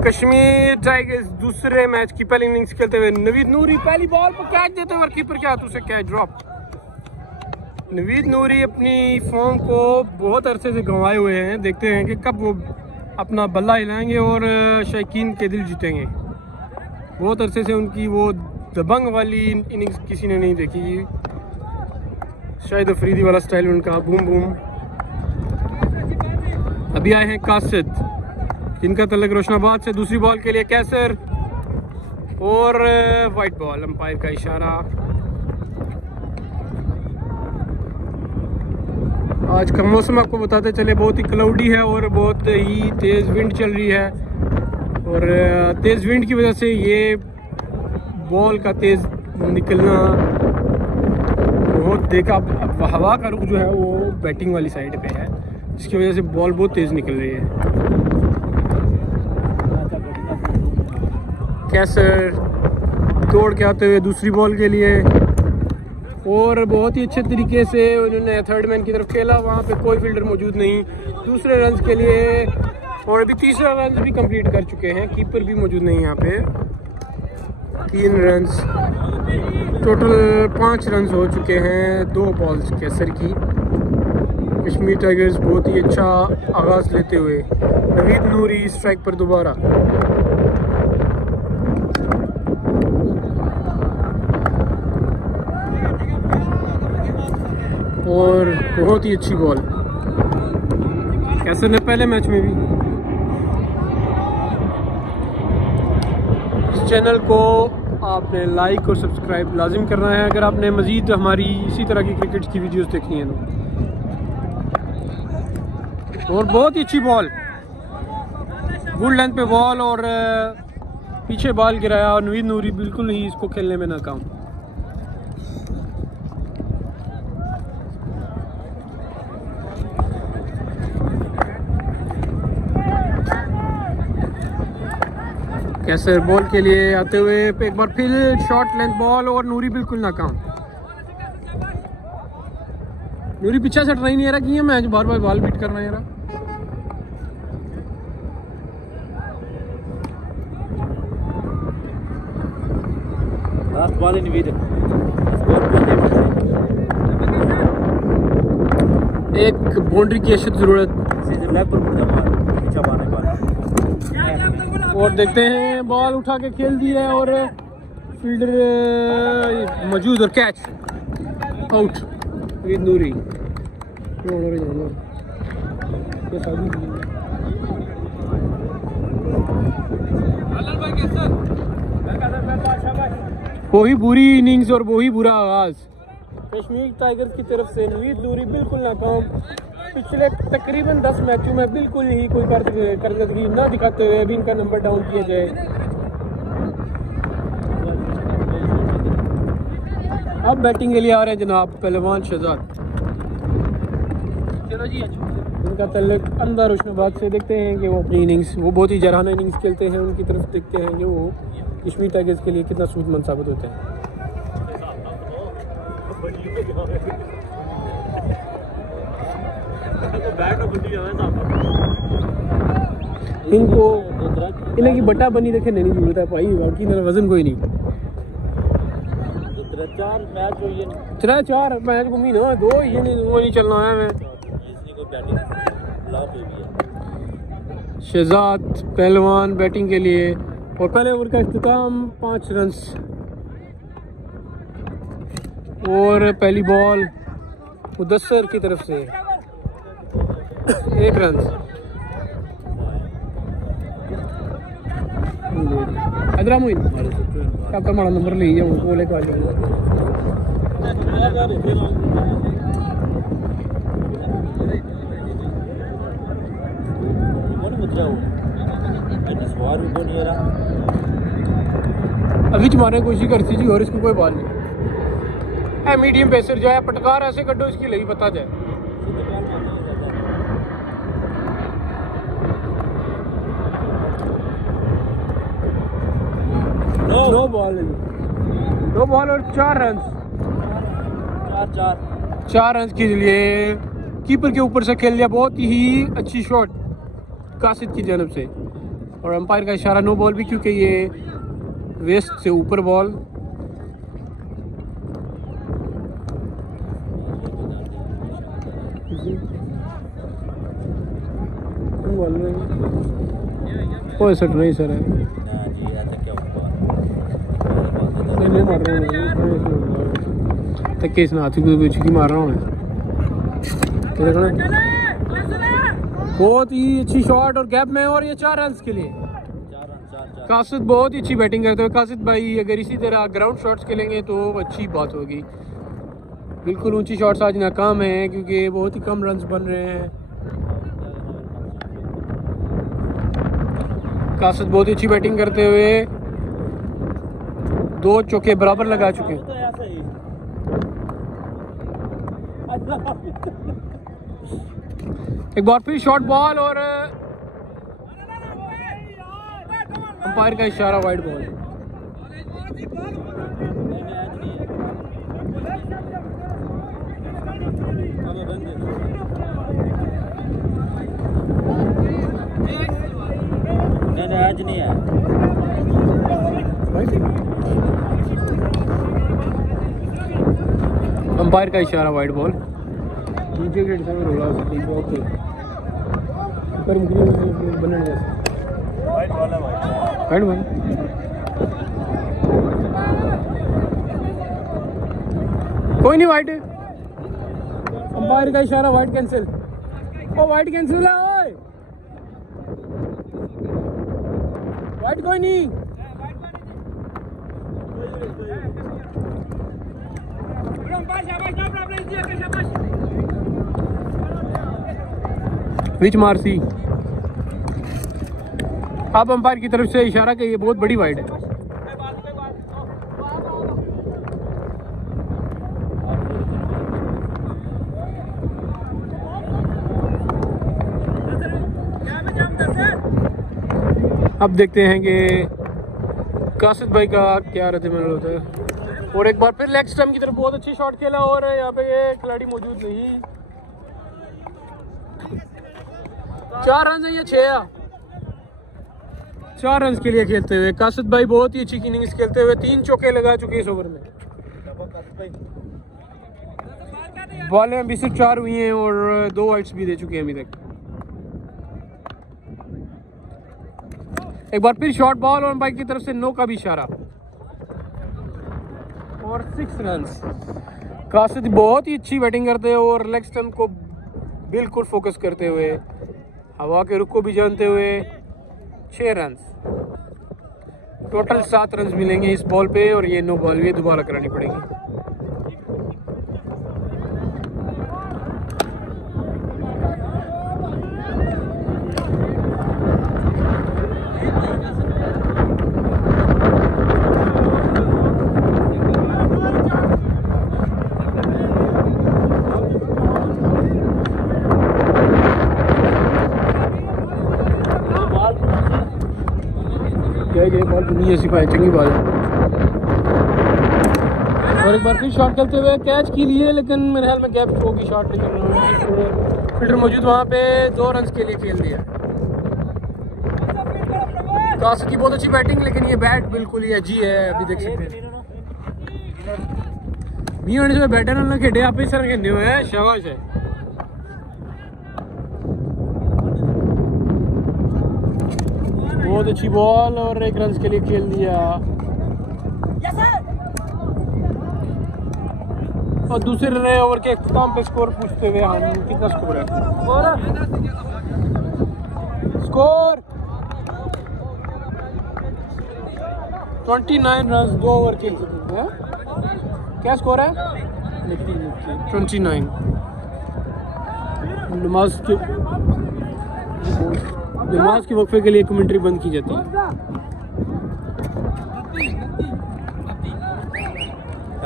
Kashmir tigers दूसरे match की पहली इनिंग्स खेलते हुए नवीद नूरी पहली बॉल पर कैच देते हुए कीपर के हाथ से कैच ड्रॉप। नवीद नूरी अपनी फॉर्म को बहुत अरसे से गंवाए हुए हैं, देखते हैं कि कब वो अपना बल्ला हिलाएंगे और शौकीन के दिल जीतेंगे। बहुत अरसे से उनकी वो दबंग वाली इनिंग्स किसी ने नहीं देखी, शायद अफरीदी वाला स्टाइल उनका बूम बूम। अभी आए हैं कासिद, जिनका तल्लुक रोशनाबाद से। दूसरी बॉल के लिए कैसर और वाइट बॉल, अंपायर का इशारा। आज का मौसम आपको बताते चले बहुत ही क्लाउडी है और बहुत ही तेज़ विंड चल रही है, और तेज़ विंड की वजह से ये बॉल का तेज़ निकलना बहुत देखा। अब हवा का रुख जो है वो बैटिंग वाली साइड पे है, जिसकी वजह से बॉल बहुत तेज़ निकल रही है। कैसर दौड़ के आते हुए दूसरी बॉल के लिए, और बहुत ही अच्छे तरीके से उन्होंने थर्ड मैन की तरफ खेला। वहाँ पे कोई फील्डर मौजूद नहीं दूसरे रन के लिए, और अभी तीसरा रन भी कंप्लीट कर चुके हैं, कीपर भी मौजूद नहीं यहाँ पे। 3 रन टोटल, 5 रन हो चुके हैं 2 बॉल्स कैसर की। कश्मीर टाइगर्स बहुत ही अच्छा आगाज़ लेते हुए, नवीद नूरी स्ट्राइक पर दोबारा। और बहुत ही अच्छी बॉल कैसर ने पहले मैच में भी। इस चैनल को आपने लाइक और सब्सक्राइब लाजिम करना है अगर आपने मज़ीद हमारी इसी तरह की क्रिकेट की वीडियोस देखनी है तो। और बहुत ही अच्छी बॉल, गुड लेंथ पे बॉल, और पीछे बॉल गिराया, और नवीद नूरी बिल्कुल ही इसको खेलने में नाकाम। कैसर बॉल के लिए आते हुए एक बार फिर शॉर्ट लेंथ बॉल, और नूरी बिल्कुल नाकाम। नूरी पीछे से ट्राई नहीं आ रहा कि मैच बार बार बॉल बीट करना है। लास्ट बॉल इन वीड, एक बाउंड्री की अशद जरूरत, और देखते हैं बॉल उठा के खेल दी है, और फील्डर मौजूद, और कैच आउट नवीद नूरी। वही बुरी इनिंग्स और वही बुरा आगाज कश्मीर टाइगर्स की तरफ से। नवीद नूरी बिल्कुल नाकाम, पिछले तकरीबन 10 मैचों में बिल्कुल ही कोई कारकर्दगी ना दिखाते हुए अभी इनका नंबर डाउन किया जाए। अब बैटिंग के लिए आ रहे हैं जनाब पहलवान शहजाद। चलो जी, इनका तल्लुक अंदर रोशनाबाद से। देखते हैं कि वो अपनी इनिंग्स, वो बहुत ही जराना इनिंग्स खेलते हैं, उनकी तरफ देखते हैं कि वो कश्मीर टाइगर्स के लिए कितना सूदमंद साबित होते हैं। इनको इन्हें की बट्टा बनी देखे नहीं जरूरत है भाई, बाकी मेरा वजन कोई नहीं। 3-4 मैच घूमी ना, 2 ही नहीं चलना है मैं। शहजाद पहलवान बैटिंग के लिए, और पहले ओवर का इख्तिताम 5 रन, और पहली बॉल मुदस्सर की तरफ से 1 रन। इधर मोइन आपका माड़ा नंबर ले जाऊँ बोले का अभी मारने की कोशिश करती जी, और इसको कोई बाल नहीं। मीडियम पेसर जाए, पटकार ऐसे कड्डो इसकी लगी पता जाए। दो बॉल और 4 रन, 4 रन के लिए कीपर के ऊपर से खेल लिया। बहुत ही अच्छी शॉट कासिद की जानब से। और अंपायर का इशारा नो बॉल भी, क्योंकि ये वेस्ट से ऊपर बॉल। कोई सट नहीं सर है, तक हाथी को छुकी मार रहा हूँ। बहुत ही अच्छी शॉट और गैप में, और ये 4 रन के लिए। कासिद बहुत ही अच्छी बैटिंग करते हुए। कासिद भाई अगर इसी तरह ग्राउंड शॉट्स खेलेंगे तो अच्छी बात होगी। बिल्कुल ऊंची शॉट्स आज नाकाम है क्योंकि बहुत ही कम रन्स बन रहे हैं। कासिद बहुत ही अच्छी बैटिंग करते हुए 2 चौके बराबर लगा चुके हैं। एक बार फिर शॉर्ट बॉल और अंपायर का इशारा वाइड बॉल। आज नहीं है। अंपायर का इशारा वाइड बॉल। नीचे ग्रेड से रोला ओके पर बनने जैसा वाइड बॉल है। वाइड बॉल कोई नहीं। वाइड अंपायर का इशारा वाइड कैंसिल। ओ वाइड कैंसिल है। ओए वाइड कोई नहीं। विच मार्सी। अब अंपायर की तरफ से इशारा कि ये बहुत बड़ी वाइड है। अब देखते हैं कि कासिद भाई का क्या रद्द-ए-अमल होता है। और एक बार फिर लेग स्टंप की तरफ बहुत अच्छी शॉट खेला और यहाँ पे ये खिलाड़ी मौजूद नहीं। 4 रन है या 6? 4 रन के लिए खेलते हुए कासिद भाई बहुत ही अच्छी इनिंग्स खेलते हुए 3 चौके लगा चुके इस ओवर में। बॉलें अभी सिर्फ 4 हुई हैं और 2 वाइड्स भी दे चुके हैं अभी तक। एक बार फिर शॉर्ट बॉल और अंपायर की तरफ से नो का भी इशारा और 6 रन। कासिद बहुत ही अच्छी बैटिंग करते हैं और लेग स्टंप को बिल्कुल फोकस करते हुए हवा के रुख को भी जानते हुए 6 रन। टोटल 7 रन मिलेंगे इस बॉल पे और ये नो बॉल भी दोबारा करानी पड़ेगी। बॉल दुनिया सिपाही चंगी बॉल है। और एक बार फिर शॉट खेलते हुए कैच की लिए, लेकिन मेरे ख्याल में गैप होगी शॉट, लेकिन फील्डर मौजूद वहाँ पे 2 रन के लिए खेल दिया। कासिद की बहुत अच्छी बैटिंग, लेकिन ये बैट बिल्कुल ही अजी है। अभी देख सकते हैं भी बैटर ना खेडे आप इस तरह खेलने हुए हैं। शाबाश है। बहुत अच्छी बॉल और 1 रन के लिए खेल दिया। और दूसरे ओवर के इख्तिताम पे स्कोर पूछते हुए हम कितना स्कोर है? स्कोर 29 रन 2 ओवर खेल चुके हैं। क्या स्कोर है? 29। नमाज के वक्फे के लिए कमेंट्री बंद की जाती है।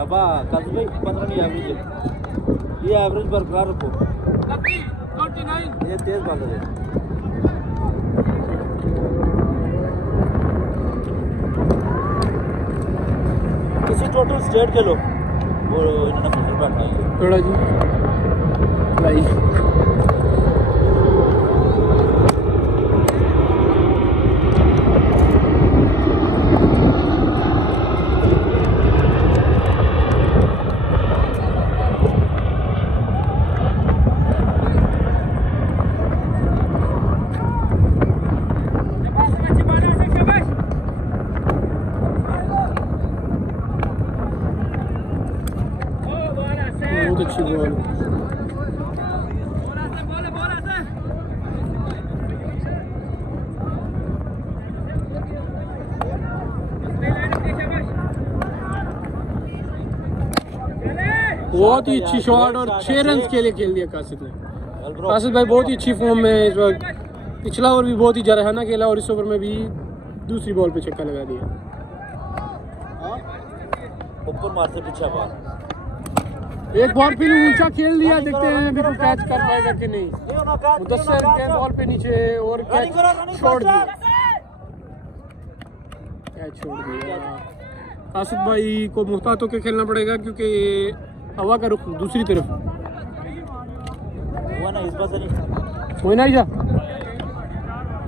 भाई 15 नहीं एवरेज है। ये एवरेज बरकरार रखो। ये तेज बात है। किसी टोटल स्टेट के लो वो इन्होंने थोड़ा जी बॉल। बहुत ही अच्छी शॉट और 6 रन के लिए खेल दिया कासिद ने। कासिद भाई बहुत ही अच्छी फॉर्म में है इस वक्त। पिछला ओवर भी बहुत ही जरहाना खेला और इस ओवर में भी दूसरी बॉल पे छक्का लगा दिया। ऊपर मारते पीछे बॉल, एक बॉल फिर ऊंचा खेल दिया, देखते हैं अभी कोई कैच कर पाएगा कि नहीं। मुदस्सिर के बॉल पे नीचे और कैच छोड़ दिया, कैच छोड़ दिया। कासिद भाई को मुहतात होकर खेलना पड़ेगा क्योंकि हवा का रुख दूसरी तरफ हुआ ना, इस बार से नहीं कोई ना जा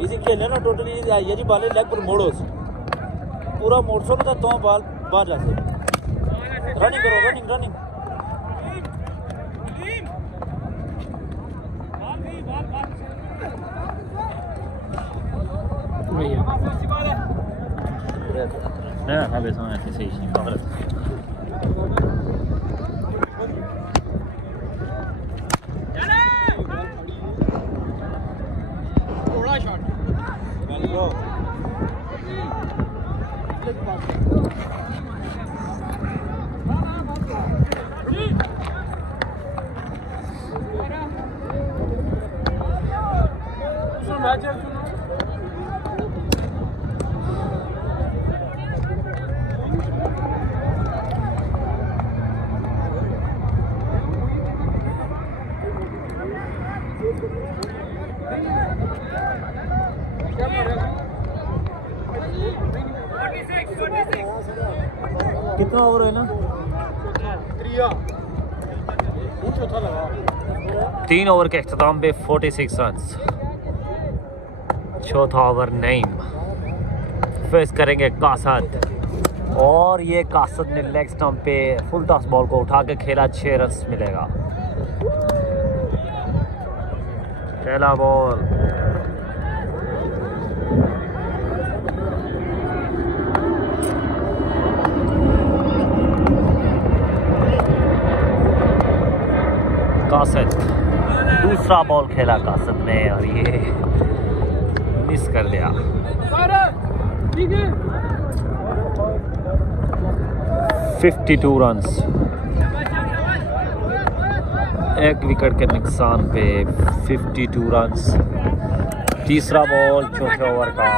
इसी खेलने ना टोटली ये बाले लेग पर मोड़ो पूरा मोड़ सो तो बाल बाहर जाते। रनिंग करो, running running Ja, habe ich noch nicht gesehen. Ich mache das. कितना ओवर है ना? 3 ओवर के अख्ताम पे 46 रन। चौथा ओवर नईम फेस करेंगे कासद और ये कासद ने लेग स्टंप पे फुल टॉस बॉल को उठा के खेला, 6 रन मिलेगा। पहला बॉल कासद, दूसरा बॉल खेला कासद ने और ये मिस कर दिया। 52 रन, 1 विकेट के नुकसान पे 52 रन। तीसरा बॉल चौथे ओवर का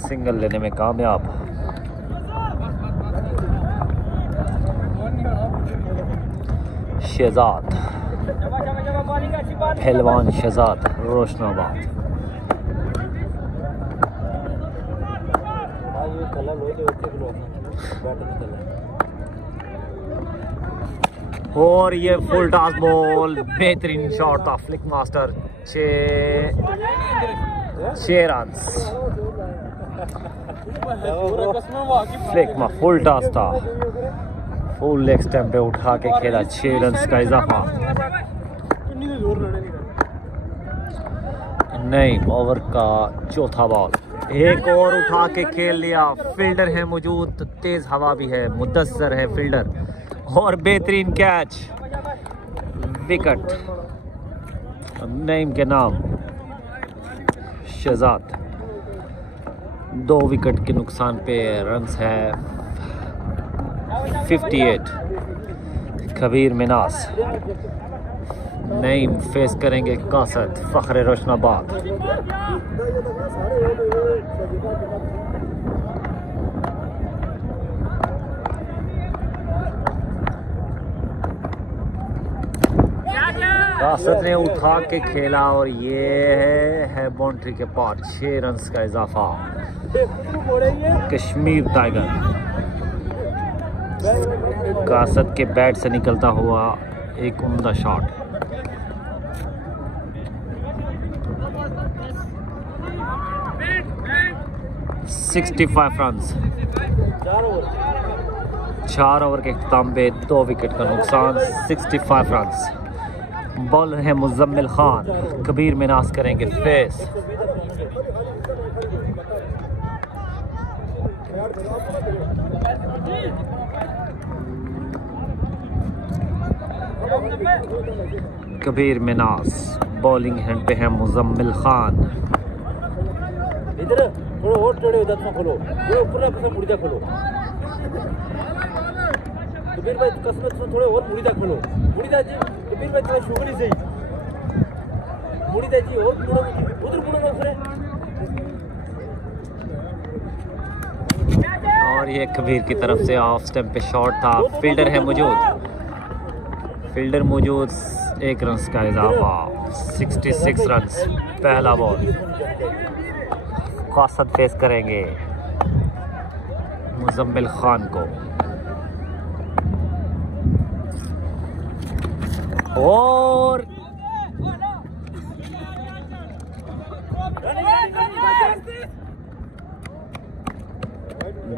सिंगल लेने में कामयाब। शहजाद, पहलवान शहजाद रोशनाबाद। और ये फुल टॉस बॉल, बेहतरीन शॉट था फ्लिक मास्टर, 6 रन। फ्लिक में फुल टॉस था, फुल लेग स्टंप पे उठा के खेला, 6 रन का इजाफा। नहीं, ओवर का चौथा बॉल, एक और उठा के खेल लिया। फील्डर है मौजूद, तेज हवा भी है, मुदस्सर है फील्डर और बेहतरीन कैच, विकेट नईम के नाम। शहजाद 2 विकेट के नुकसान पे रन्स है 58। कबीर मिनास, नईम फेस करेंगे कासद, फख्र रोशनाबाद। कासद ने उठा के खेला और ये है बाउंड्री के पार, 6 रन का इजाफा। कश्मीर टाइगर, कासद के बैट से निकलता हुआ एक उम्दा शॉट। $65 रन, 4 ओवर के अख्ताम पे 2 विकेट का नुकसान, 65 रन। बॉलर है मुजम्मिल खान, कबीर मिनास करेंगे face. Kabir Manas. Bowling hand पे है मुजम्मिल खान। इधर थोड़ा और टेढ़े हो जाते खोलो, थोड़ा पूरा मुड़ीदा खोलो। कबीर भाई कसमत से थोड़े और मुड़ीदा खोलो। मुड़ीदा जी, कबीर भाई थोड़ा शुगली सही। मुड़ीदा जी और मुड़ो, उधर मुड़ो ना फिर। और ये कबीर की तरफ से ऑफ स्टंप पे शॉट था। फील्डर है मौजूद, फील्डर मौजूद। 1 रन का इजाफा, 66 रन। पहला बॉल कासद फेस करेंगे मुजम्मिल खान को। और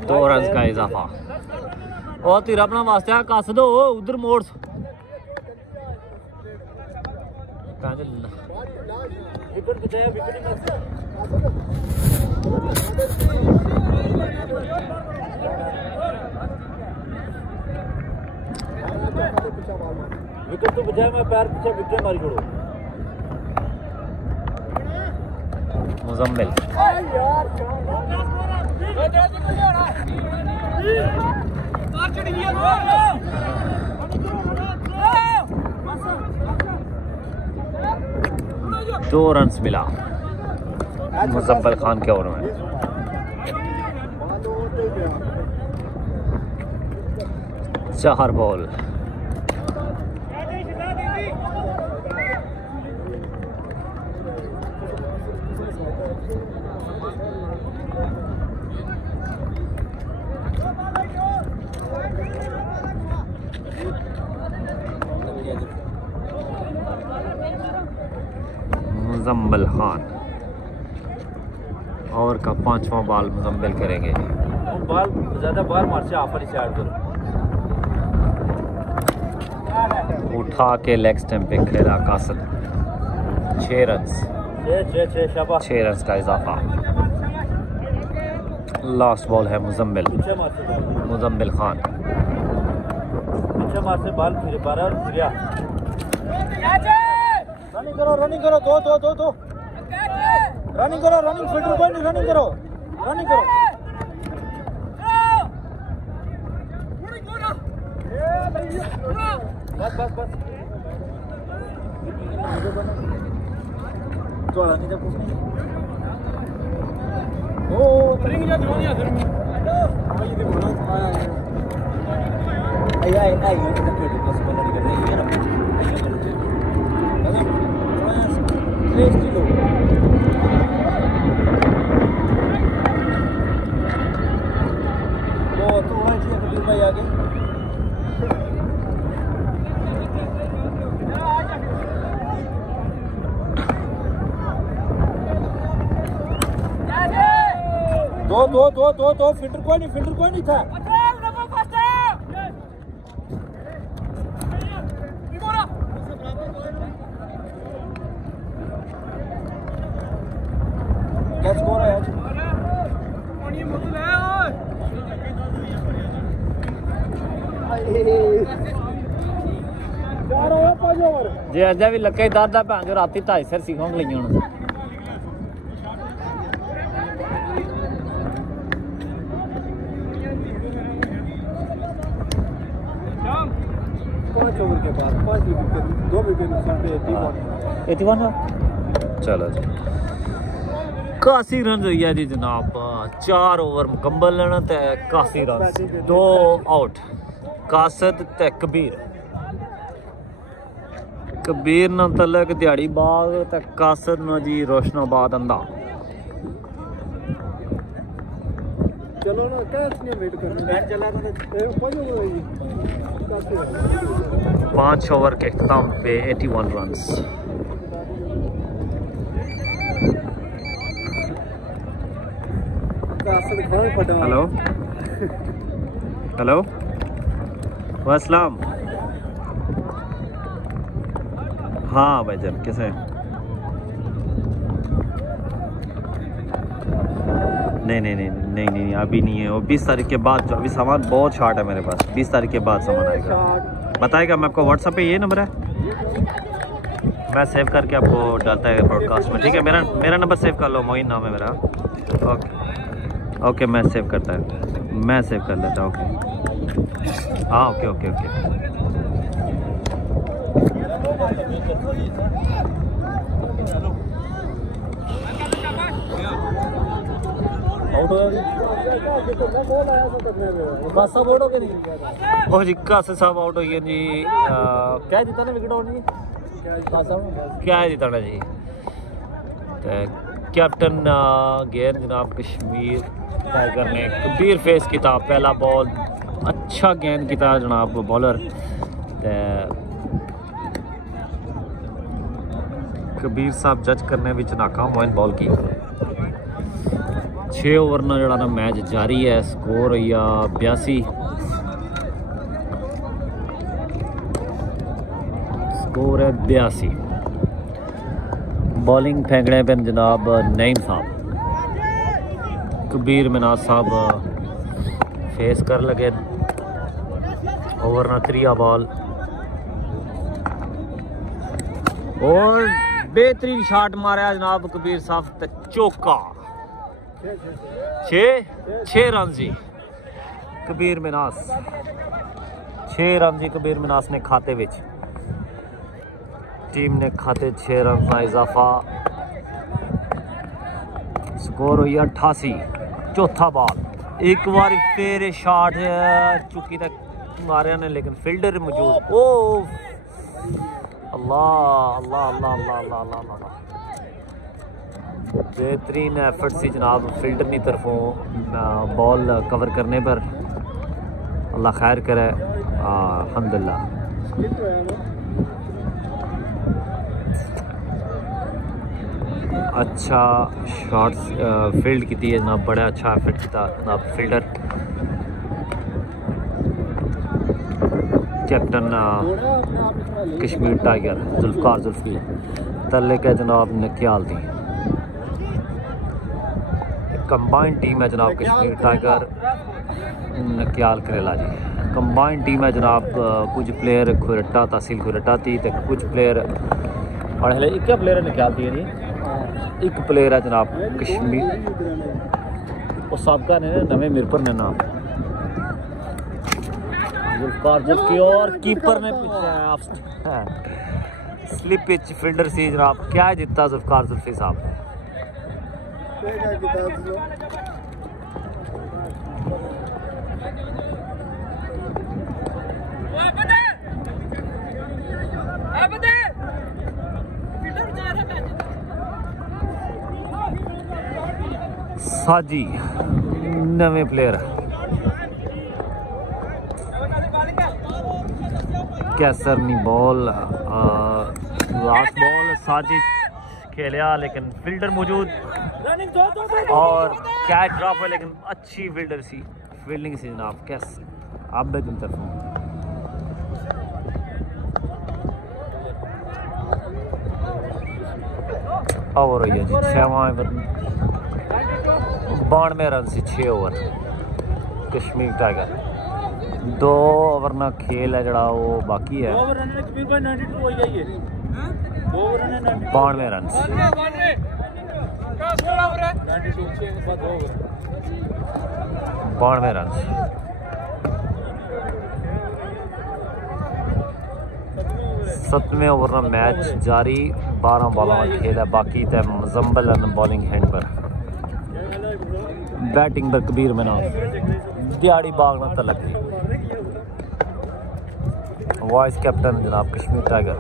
2 रन का इजाफा। और तीर अपना वास्ते कस दो, उधर मोड़। विकेट बचाया, विकेट नहीं मारता। विकेट तो बचाया, मैं पैर पीछे विकेट मारी छोड़ो। मुजम्मिल दो रन्स मिला मुजम्मिल खान के ओवर में। 4 बॉल। मुजम्मिल खान और का 5वां बॉल मुजम्मिल करेंगे। बॉल ज्यादा बार मार से ऑफर से आउट करो। उठा के लेग स्टंप पे खेला कासिद। 6 रन, 6 रन का इजाफा। लास्ट बॉल है मुजम्मिल खान। पीछे मार से बॉल फिर 12 फिरिया। रनिंग करो, दो रनिंग करो, रनिंग फील्डर कोई नहीं, रनिंग करो। बस तो नहीं था कुछ नहीं। ओ ट्रिंग जा दिवानिया फिर ये तो बोला आया ये तो क्रिकेट प्लस बॉल नहीं करना ये ना आया करो दादा प्लेस लो। वो तो राइट से कबीर भाई आगे। दो फिल्टर कोई नहीं था। क्या स्कोर है आज? जे अजा भी लगे दादा भैन जो राती 2.5 सिर सीखों लई हूं। के बाद 5 विकेट 2 विकेट नुकसान पे 81 है। चलो जी 81 रन हुई है जी जनाब। 4 ओवर मुकम्मल लेना ते 81 रन, 2 आउट। कासिद ते कबीर न तलक दिहाड़ी बाग ते कासिद न जी रोशनाबाद अंधा। चलो ना कैसे वेट करना मैच चला था 5 ओवर के इख्तिताम पे 81 रन। हेलो वालेकुम। हाँ भाई जब कैसे? नहीं अभी नहीं है। वो 20 तारीख के बाद, अभी सामान बहुत शार्ट है मेरे पास। 20 तारीख के बाद सामान आएगा। बताएगा मैं आपको व्हाट्सएप पे, ये नंबर है, मैं सेव करके आपको डालता है ब्रॉडकास्ट में, ठीक है। मेरा नंबर सेव कर लो, मोइन नाम है मेरा। ओके मैं सेव करता है, मैं सेव कर लेता हूँ। ओके हाँ ओके। ओ जी कासे साहब आउट हो गए जी। क्या जीता ना विकेट आउट जी, क्या है जीता जी। कैप्टन गेंद जनाब कश्मीर टाइगर ने कबीर फेस किया, पहला बॉल अच्छा गेंद किया जनाब बॉलर। कबीर साहब जज करने में नाकाम हुए बॉल की। 6 ओवर ना जड़ा ना मैच जारी है, स्कोर या 82, स्कोर है 82। बॉलिंग फेंकने पे जनाब नईम साहब, कबीर मिनाज साहब फेस कर लगे। ओवर ना 3 बॉल और बेहतरीन शॉट मारा जनाब कबीर साहब ते चौका। 6 रन जी कबीर मिनास, 6 रन जी कबीर मिनास ने खाते विच। टीम ने खाते 6 रन का इजाफा, स्कोर हुई 88। चौथा बॉल एक बार फिर शॉट चुकी तक मारे ने, लेकिन फील्डर मौजूद। ओ अल्लाह अल्लाह अल्लाह अल्लाह अल्लाह अल्लाह, बेहतरीन एफर्ट सी जनाब फील्डर की तरफों बॉल कवर करने पर। अल्लाह खैर करे, अल्हम्दुलिल्लाह। अच्छा शॉट फील्ड की है जनाब, बड़ा अच्छा एफर्ट किया जनाब fielder. Captain Kashmir tiger Zulfikar Zulfi तले के जनाब ने ख्याल दी। कंबाइंड टीम है जनाब कश्मीर टाइगर नक्याल करेला जी। कंबाइंड टीम है जनाब, कुछ प्लेयर खुरट्टा तहसील खुरट्टा थी तो कुछ प्लेयर और एक प्लेयर नक्याल थी जी। एक प्लेयर है जनाब कश्मीर और सबका ने नवे मिरपुर ने नाम जुल्फकार जुल्फी और कीपर ने पीछे स्लिप पिच फील्डर सी जनाब। क्या जीता जुल्फकार जुल्फी साहब ने। साजी नवे प्लेयर कैसरनी बॉल, लास्ट बॉल साजिद खेलिया लेकिन फील्डर मौजूद और कैच ड्रॉप है, लेकिन अच्छी फील्डर सी फील्डिंग सी जनाब। कैसे आप बेगम तरफ ओवर हुई है जी 6वां ओवर 92 रन से 6 ओवर। कश्मीर टाइगर 2 ओवर ना खेल है जड़ा वो बाकी है। 92 रन 92 रन। 7वें ओवर ना मैच जारी, 12 बॉलों का खेल है बाकी। तो मुजम्मल बॉलिंग हैंड पर, बैटिंग पर कबीर मिनास, दिहाड़ी बाग ना तलक। वाइस कैप्टन जनाब कश्मीर टाइगर।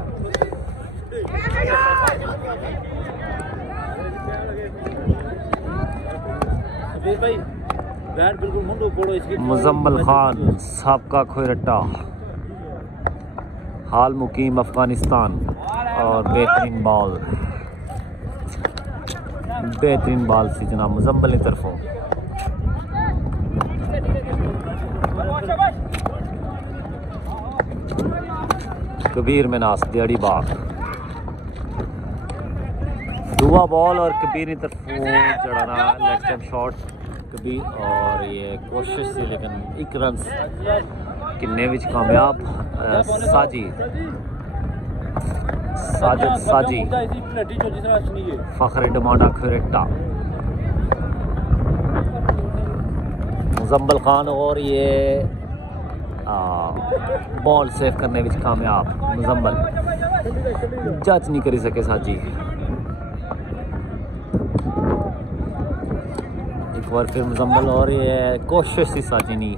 मुजम्मल खान साबका खोरट्टा, हाल मुकीम अफगानिस्तान और बेहतरीन बॉल सी जनाब मुजम्मल की तरफों। कबीर मिनास दिहाड़ी बाग, दुआ बॉल और कबीर की तरफों चढ़ाना लेफ्ट हैंड शॉट कबीर। और ये कोशिश थी लेकिन 1 रन किन्ने विच कामयाब साजी साजिद साजी फखर डिमांडा खरेटा मुजम्मल खान और ये बॉल सेव करने विच कामयाब मुजम्मल जज नहीं करी सके साजी एक बार फिर मुजम्मल और ये कोशिश सी साजी नहीं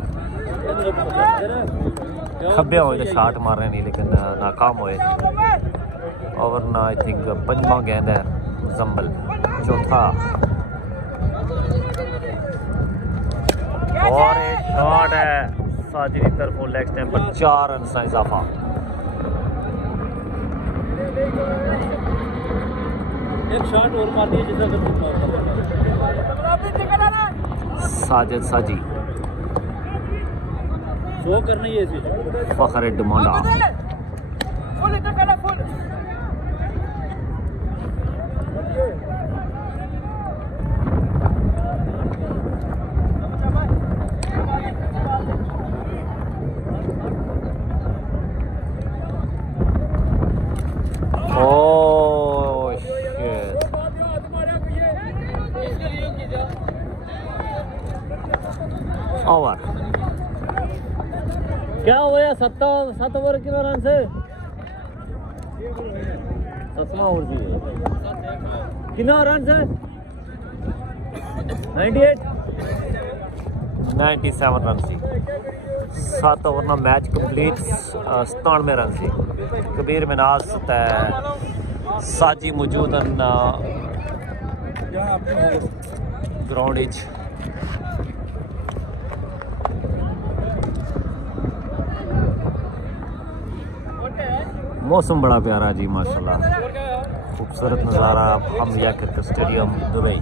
खब्बे हुए तो शाट मार रहे नहीं लेकिन नाकाम हुए ओवर ना आई थिंक पंजवा गेंद है मुजम्मल चौथा और एक शॉट है साजिद की तरफ लेग स्टैम्प पर 4 रन का इजाफा एक शॉट और मार दिया साजिद साजी शो करना ही ऐसी फखर डिमांडा ओवर क्या हुआ 7 ओवर कितना रन से 7वां ओवर जी कितना रन से 97 रन सी 7 ओवर ना मैच कंप्लीट 97 रन सी कबीर मिनाज साजी मौजूद ग्राउंड मौसम बड़ा प्यारा जी माशाल्लाह खूबसूरत नज़ारा हमिया क्रिकेट स्टेडियम दुबई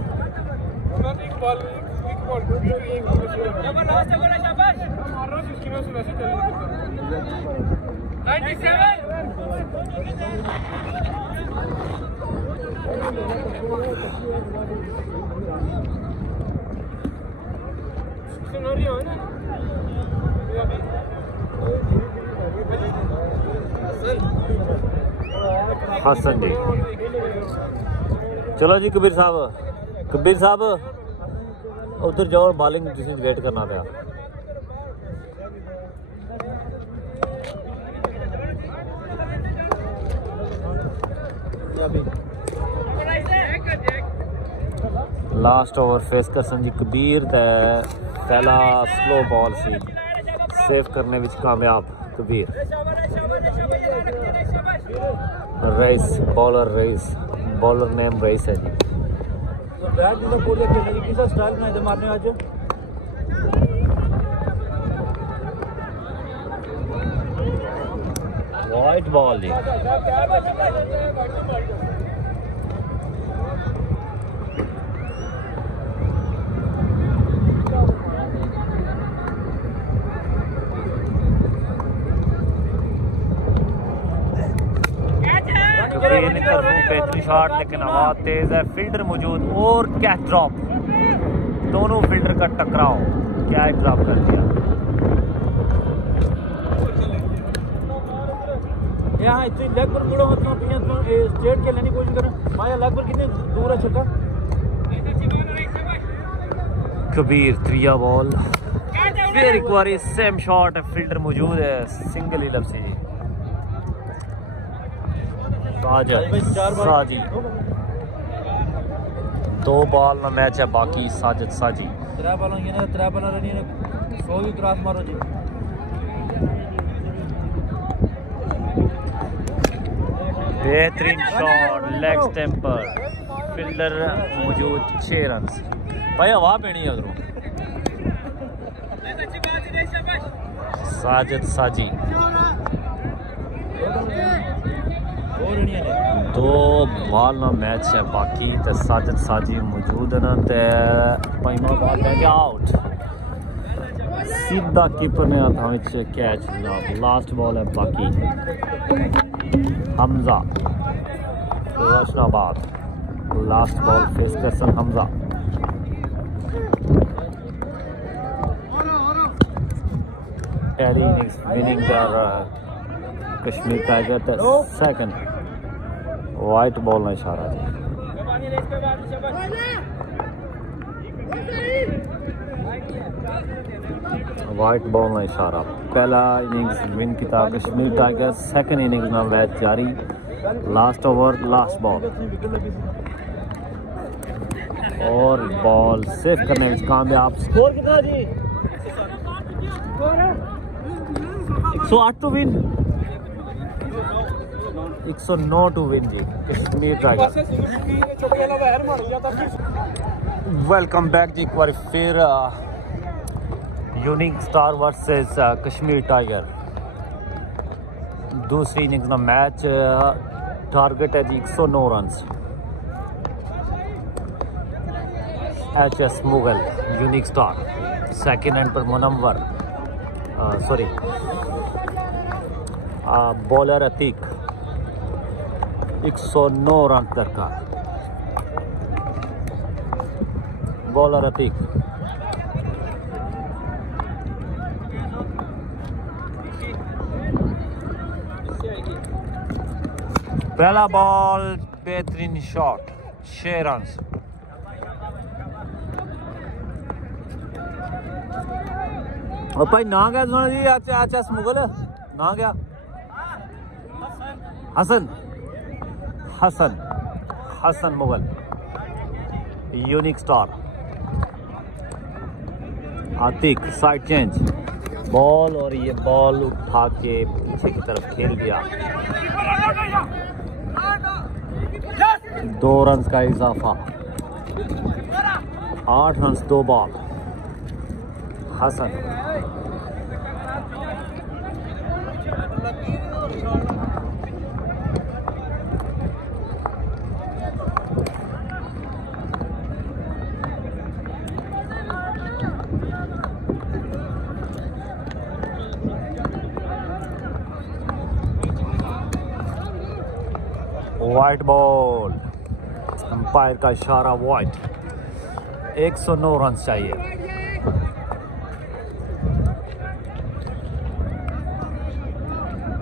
हसन जी चलो जी कबीर साहब उधर जाओ बॉलिंग तुसीं वेट करना था लास्ट ओवर फेस कर सन जी कबीर पहला स्लो बॉल सी सेव करने विच कामयाब Kabir rice bowler name rice है जी मारने आज वाइट बॉल जी बेहतरीन शॉट लेकिन हवा तेज है फील्डर मौजूद और कैच ड्रॉप दोनों फील्डर का टकराव कैच ड्रॉप कर दिया यहाँ लेग पर मुड़ो मत स्ट्रेट खेलने की कोशिश करें माया लेग पर कितनी दूर है छक्का कबीर 3 बॉल फिर एक बार सेम शॉट है फील्डर मौजूद है सिंगल ही लफ्सी जी साजी 2 बॉल ना मैच है बाकी साजिद साजी 3 बॉल रही 100 भी क्रॉस मारो जी बेहतरीन शॉट लेग स्टैम्प पर फील्डर मौजूद 6 रन भाई हवा पेनी है उधरों साजिद साजी 2 बॉल ना मैच है बाकी तो साजिद साजी मौजूद है ना तो 5वां बॉल लेंगे आउट सीधा कीपर ने हाथों में कैच लास्ट बॉल है बाकी Hamza Roshanabad last ball face कर सन Hamza Tally innings winning their Kashmir Tiger the second. White ball ना इशारा है। वाइट बॉल ना इशारा। पहला इनिंग्स विन किया कश्मीर टाइगर, सेकंड इनिंग्स ना मैच जारी। लास्ट ओवर लास्ट बॉल और बॉल सेव करने में कामयाब। स्कोर कितना जी? 108 टू विन, 109 टू विन जी कश्मीर टाइगर। वेलकम बैक जी एक बार फिर Unique Star versus Kashmir Tiger. दूसरी इनिंग्स का मैच, टारगेट है जी 109 run. HS Mughal unique Star, second end पर Munawwar sorry bowler Atiq. 109 run दरकार। बॉलर अतीक पहला बॉल बेहतरीन शॉट, 6 रन। और भाई ना क्या सुना जी? HS मुगल ना क्या? Hasan Mughal unique star. Atiq side change ball और ये बॉल उठा के पीछे की तरफ खेल दिया। 2 रन का इजाफा, 8 run 2 ball. Hasan wide ball, umpire का इशारा वाइट। 109 रन चाहिए।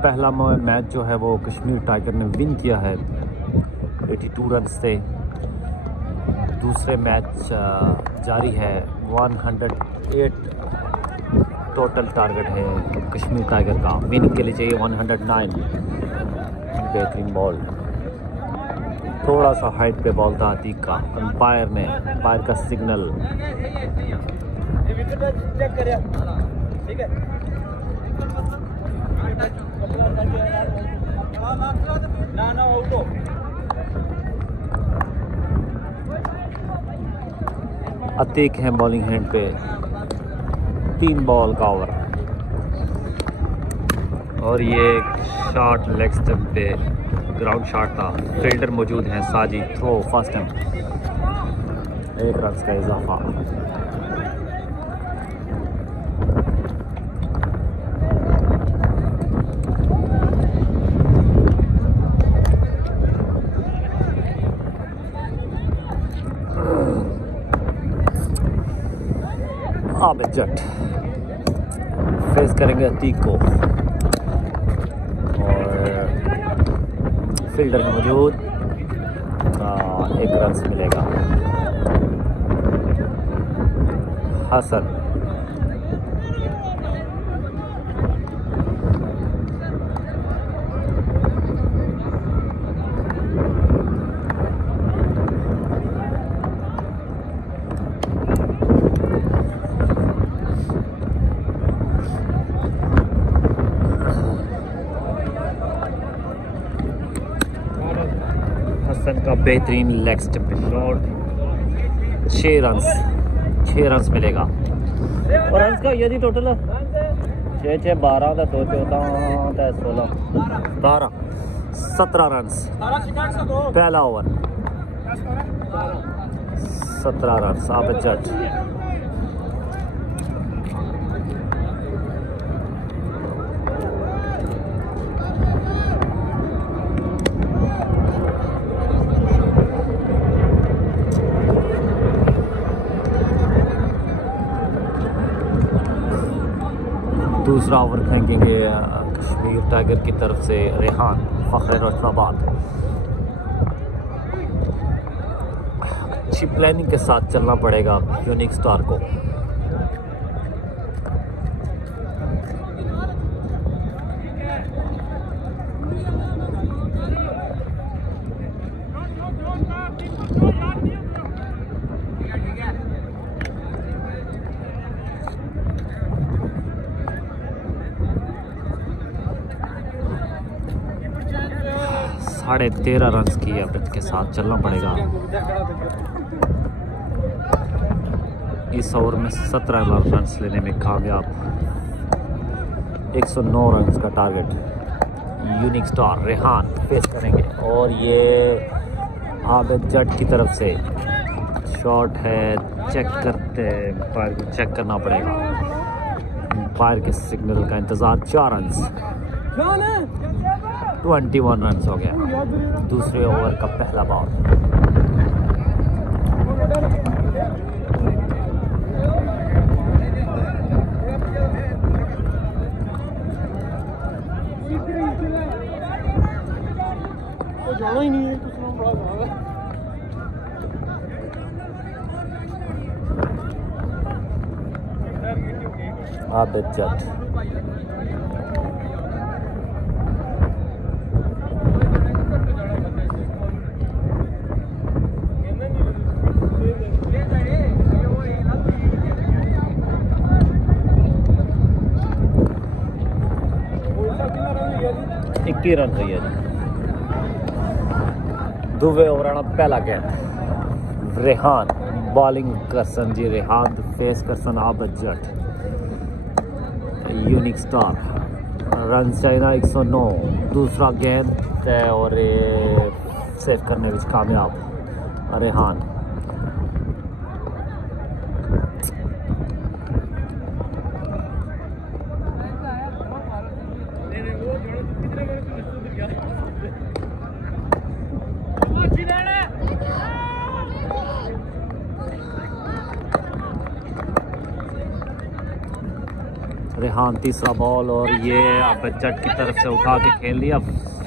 पहला मैच जो है वो कश्मीर टाइगर ने विन किया है 82 रन से। दूसरे मैच जारी है। 108 टोटल टारगेट है कश्मीर टाइगर का। विनिंग के लिए चाहिए 109। बेहतरीन बॉल, थोड़ा सा हाइट पे बॉल था अतीक का। अंपायर का सिग्नल। अतीक है बॉलिंग हैंड पे। 3 बॉल का ओवर और ये शॉट लेग स्टंप पे ग्राउंड शॉट था। फील्डर मौजूद हैं। साजी थ्रो फर्स्ट टाइम, 1 रन का इजाफा। आबिद जट फेस करेंगे अतीक को और फील्डर में मौजूद 1 रन मिलेगा। हसन का बेहतरीन लेग स्टंप पे शॉट। 6 रन मिलेगा। और रन का यदि टोटल 6 12 का 2 14 16 17 17 रन। पहला ओवर 17 रन। आबिद जट दूसरा ओवर फेंकेंगे कश्मीर टाइगर की तरफ से रेहान फ़ख्र रोशनाबाद। अच्छी प्लानिंग के साथ चलना पड़ेगा यूनिक स्टार को। .13.5 रन की एवरेज के साथ चलना पड़ेगा। इस ओवर में 17 रन लेने में कामयाब। 109 रन का target. Unique star Rehan face करेंगे और ये आबिद जट की तरफ से शॉट है। चेक करते अंपायर को चेक करना पड़ेगा। अंपायर के सिग्नल का इंतज़ार। 4 रन 21 रन हो गया। दूसरे ओवर का पहला बॉल। जाना ही नहीं है आबिद जट रन रही है। दुबे ओवर पहला गेंद रेहान बॉलिंग करसन जी। रेहान फेस करसन Abid Jat. Unique Star run चाइना 109। दूसरा गेंद और सेव करने में कामयाब रेहान। रेहान तीसरा बॉल और ये आबिद जट की तरफ से उठा के खेल लिया।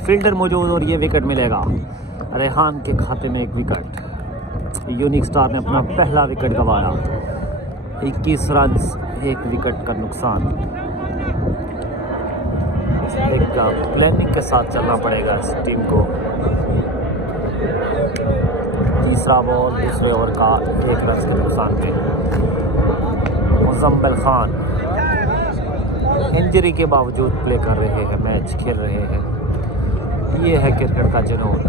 फील्डर मौजूद और ये विकेट मिलेगा। रेहान के खाते में 1 विकेट। यूनिक स्टार ने अपना पहला विकेट गंवाया। 21 रन 1 विकेट का नुकसान। एक प्लानिंग के साथ चलना पड़ेगा इस टीम को। तीसरा बॉल दूसरे ओवर का 1 रन के नुकसान पे। मुजम्मिल खान इंजरी के बावजूद प्ले कर रहे हैं, मैच खेल रहे हैं। ये है क्रिकेट का जुनून।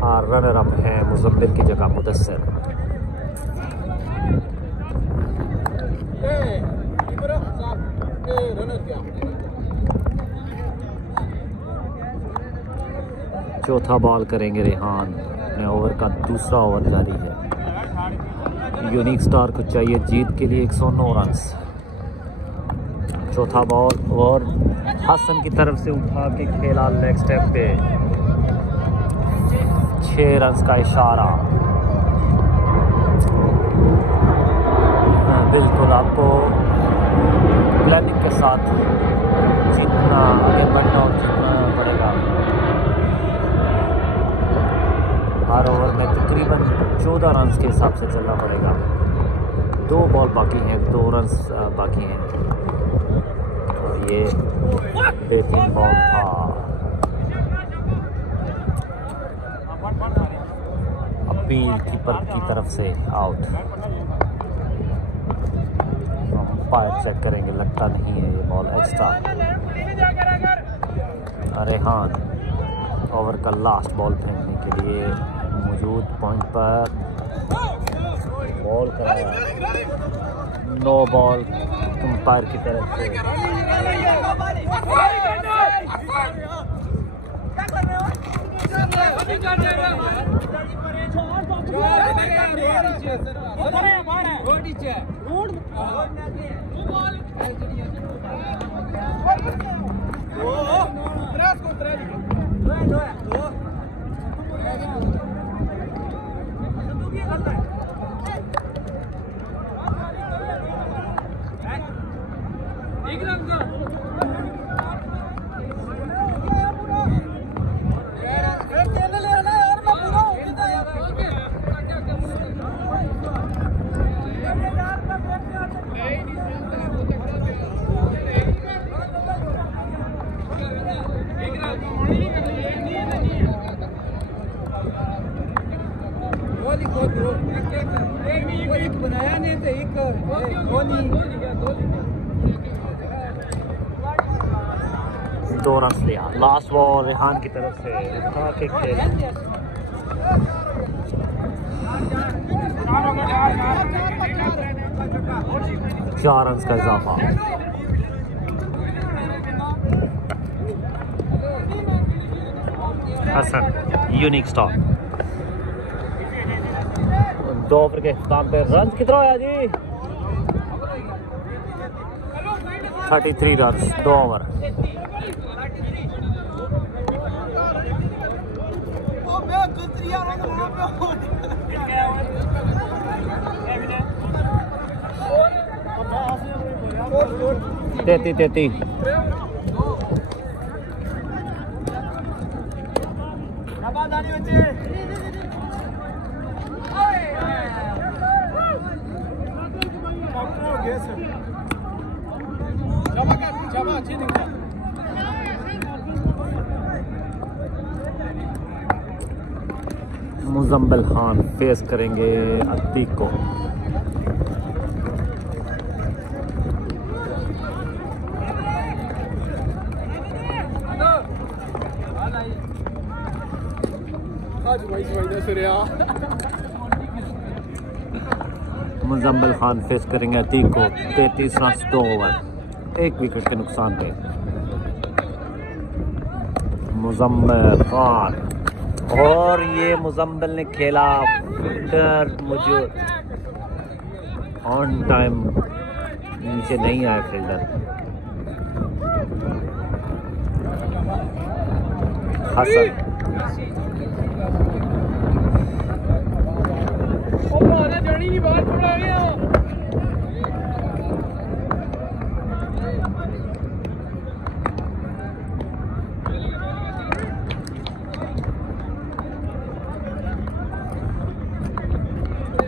और रनर अप है मुजम्मिल की जगह मुदस्सिर। चौथा बॉल करेंगे रेहान। अपने ओवर का दूसरा ओवर जारी है। यूनिक स्टार को चाहिए जीत के लिए 109 रन। चौथा बॉल और हसन की तरफ से उठा के खेला लेग स्टेप पे। 6 रन का इशारा। बिल्कुल आपको प्लानिंग के साथ जितना आगे बढ़ना और जितना पड़ेगा। हर ओवर में तकरीबन 14 रन के हिसाब से चलना पड़ेगा। 2 बॉल बाकी हैं, 2 रन बाकी हैं। ये बेहतरीन बॉल था। अपील कीपर की तरफ से आउट। अंपायर चेक करेंगे, लगता नहीं है ये बॉल एक्स्ट्रा। रेहान ओवर का लास्ट बॉल फेंकने के लिए मौजूद पॉइंट पर बॉल कराया। 9 बॉल अंपायर की तरफ से। दो रन लिया। लास्ट बॉल रेहान की तरफ से उठा के खेल 4 रन का इजाफा। Hasan unique stop. 2 ओवर के इख्तिताम पे रन कितना आया जी? 33 रन 2 ओवर। तेती मुजम्मिल खान फेस करेंगे अतीक को। मुजम्मिल खान फेस करेंगे अतीक को। 33 रन 2 ओवर 1 विकेट के नुकसान पे। मुजम्मिल खान और ये मुजम्मिल ने खेला फील्डर मौजूद ऑन टाइम नीचे नहीं आया फील्डर। हसन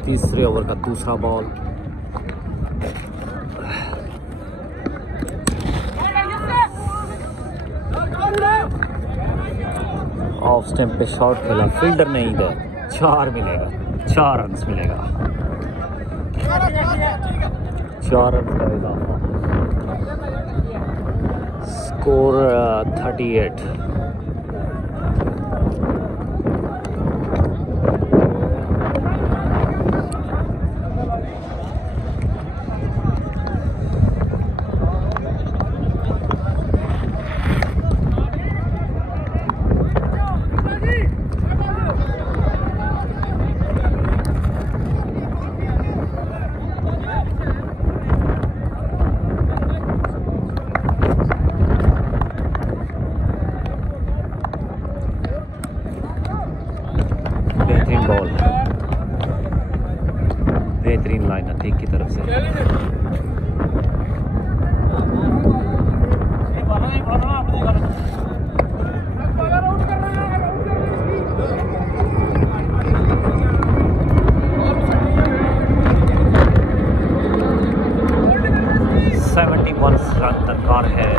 तीसरे ओवर का दूसरा बॉल। ऑफ स्टंप पे शॉट खेला फील्डर नहीं दे। 4 मिलेगा, 4 रन मिलेगा। 4 रन का इजाफा। स्कोर 38। बेहतरीन लाइन अतीक की तरफ से। रन दरकार है।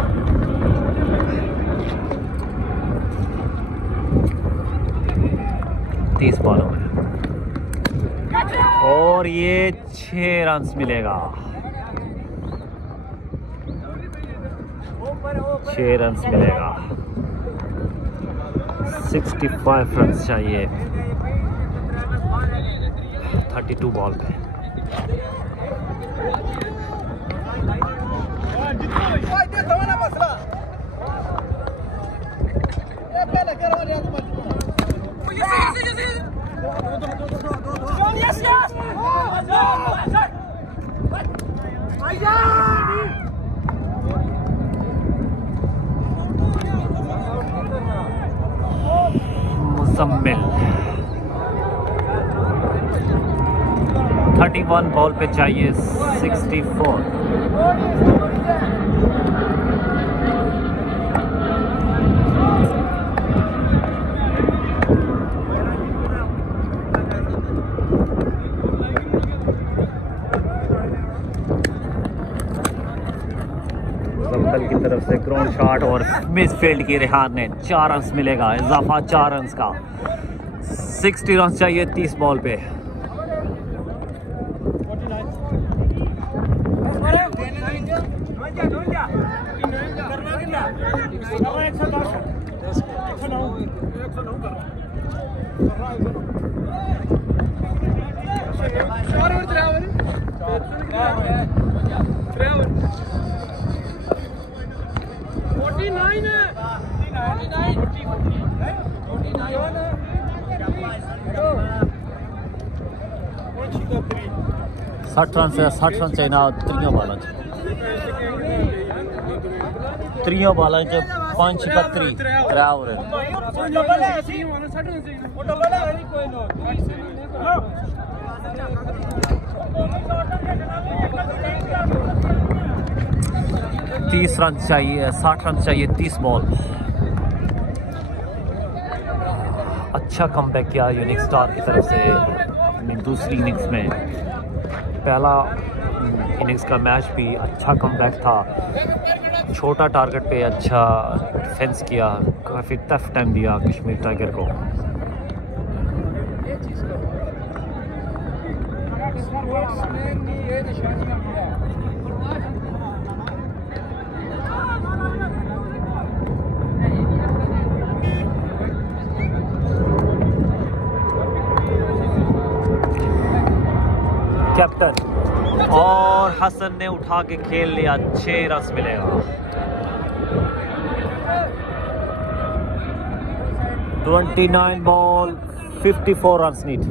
तीस बॉलों में और ये 6 रन मिलेगा। 6 रन मिलेगा। 65 रन चाहिए 32 बॉल पे। मुजम्मिल 31 बॉल पे चाहिए 64। मुजम्मिल की तरफ से ग्राउंड शॉट और मिस फील्ड की रेहान ने 4 रन मिलेगा। इजाफा 4 रन का। 60 रन चाहिए 30 बॉल पे। साठ रन से 60 रन चाहिए ना त्रियों बालों च 5-31 3 ओवर 30 रन चाहिए 60 रन चाहिए 30 बॉल। अच्छा कमबैक किया यूनिक स्टार की तरफ से दूसरी इनिंग्स में। पहला इनिंग्स का मैच भी अच्छा कमबैक था, छोटा टारगेट पे अच्छा डिफेंस किया, काफ़ी टफ टाइम दिया कश्मीर टाइगर को। कैप्टन और हसन ने उठा के खेल लिया, 6 रन मिलेगा। 29 ball 54 run need.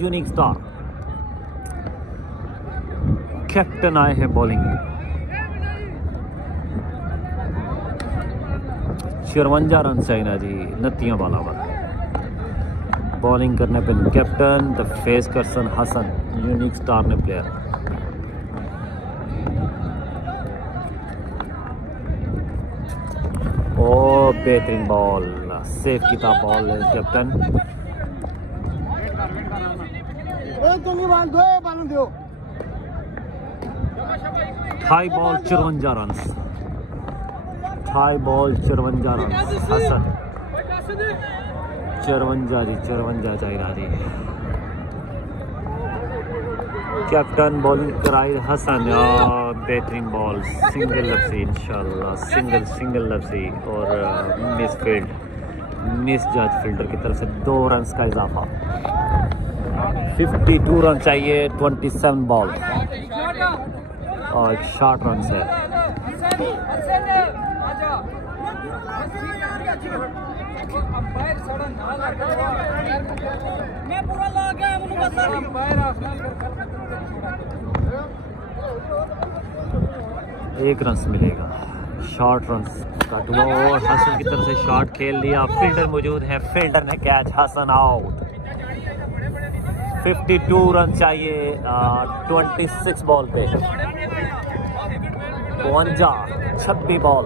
Unique star captain आए हैं बॉलिंग। 54 रन चाहिए ना जी 29 बॉल पर। बॉलिंग करने पे कैप्टन द फेस करसन हसन यूनिक स्टार ने प्लेयर। ओ बेहतरीन बॉल, सेफ किया ball captain. High ball 54 run, high ball 54 run Hasan. 54 जी 54 चाहिए जी। कैप्टन बॉलिंग कराई हसन, बेहतरीन बॉल, सिंगल लफ्सी इंशाल्लाह, सिंगल लफ्सी और मिस जज फील्डर की तरफ से 2 रन का इजाफा। 52 रन चाहिए 27 बॉल और 60 रन है। एक रन मिलेगा, शॉर्ट रन का दुआ और हसन की तरफ से शॉट खेल लिया, फील्डर मौजूद है, फील्डर ने कैच, हसन आउट। 52 रन चाहिए 26 बॉल पे। 56 बॉल।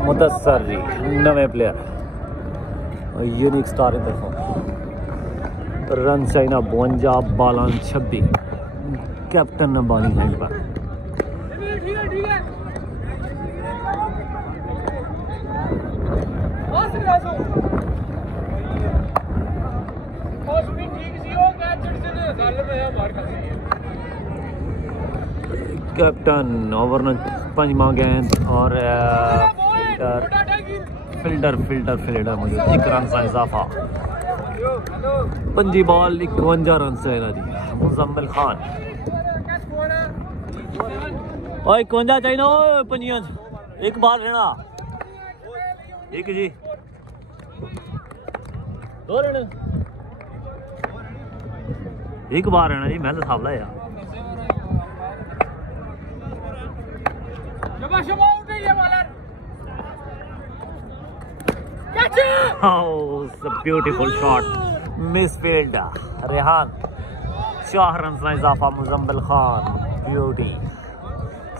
मुदस्सर जी नवे प्लेयर यूनिक स्टार की तरफ। रन चाहिए 52 बालान 26। कैप्टन ने बॉलिंग हैंड पर। कैप्टन ओवर ने 5 गेंद और फील्डर मुझे 1 रन का इजाफा। 5 बॉल 51 रन से जी मुजम्मिल खान। और 51 चाहिए ना 5 एक बार रहना एक जी 2 रहना एक बार रहना जी। मैं तो सावला यार beautiful shot, miss field Rehan. 4 run का इजाफा मुजम्मिल खान, ब्यूटी।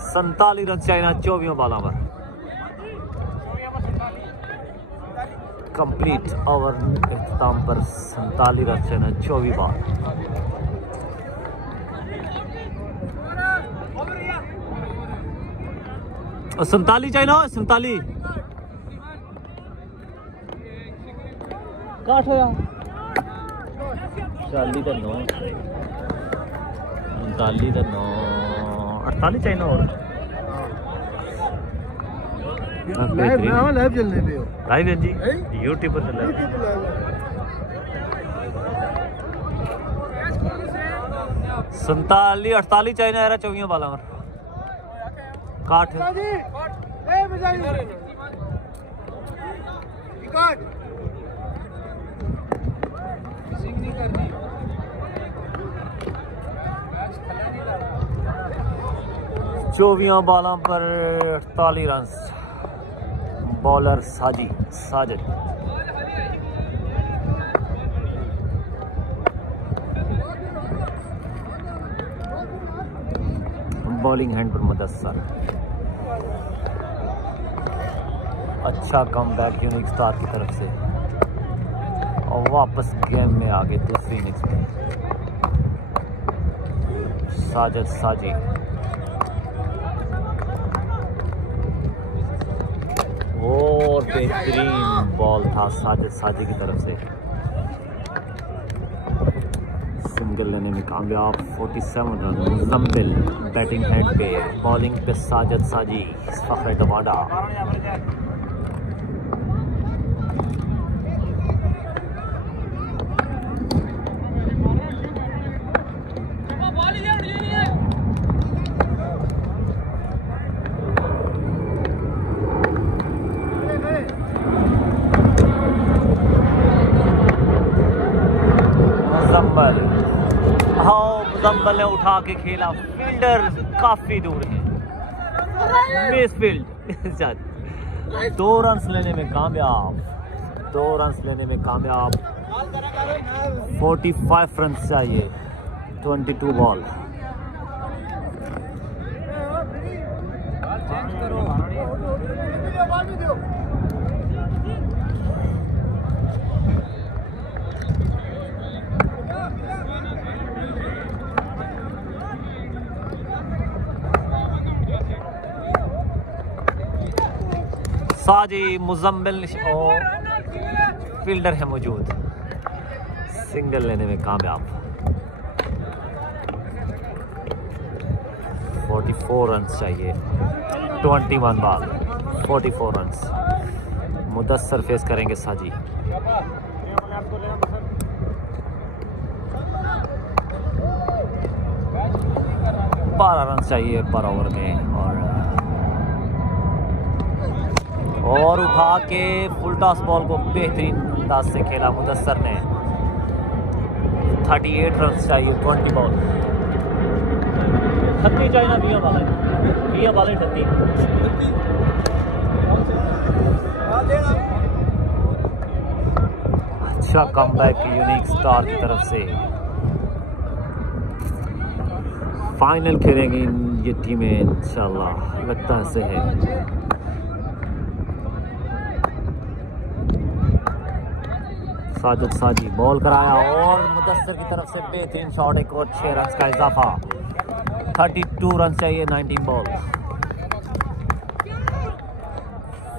47 रन चाहिए 24 बॉलों पर। कंप्लीट ओवर इख्तिताम पर 47 रन चाहिए 24 बॉल। 47 चाइना 47 काट होया 40 तो 9 39 तो 9 48 चाइना और लाइव चलने पे हो लाइव है जी यूट्यूब पर चल रहा है 47 48 चाइना है 24 वाला काट चौबिया बालों पर 48 run bowler Sajid bowling hand पर मुदस्सर अच्छा कमबैक यूनिक स्टार की तरफ से और वापस गेम में आगे दूसरी इनिंग्स में साजिद और बेहतरीन बॉल था साजिद की तरफ से सिंगल लेने में कामयाब 47 रन मुजम्मिल बैटिंग हेड पे बॉलिंग पे साजी फखर टवाडा मुजम्मिल ने उठा के खेला फील्डर काफी दूर है मिस फील्ड 2 रन लेने में कामयाब 45 रन चाहिए 22 बॉल साजी मुजम्मिल और फील्डर है मौजूद सिंगल लेने में कामयाब 44 रन चाहिए 21 बॉल 44 रन मुदस्सर फेस करेंगे साजी 12 रन चाहिए पर ओवर में और उठा के फुल टॉस बॉल को बेहतरीन अंदाज से खेला मुदस्सर ने 38 रन चाहिए 20 बॉल 38 चाहिए ना 20 बाले 38 अच्छा कमबैक यूनिक स्टार की तरफ से फाइनल खेलेंगी ये टीमें इंशाल्लाह लगता है से है साजी बॉल कराया और मुदस्सर की तरफ से बेहतरीन शॉट एक और 6 रन का इजाफा 32 रन चाहिए 19 बॉल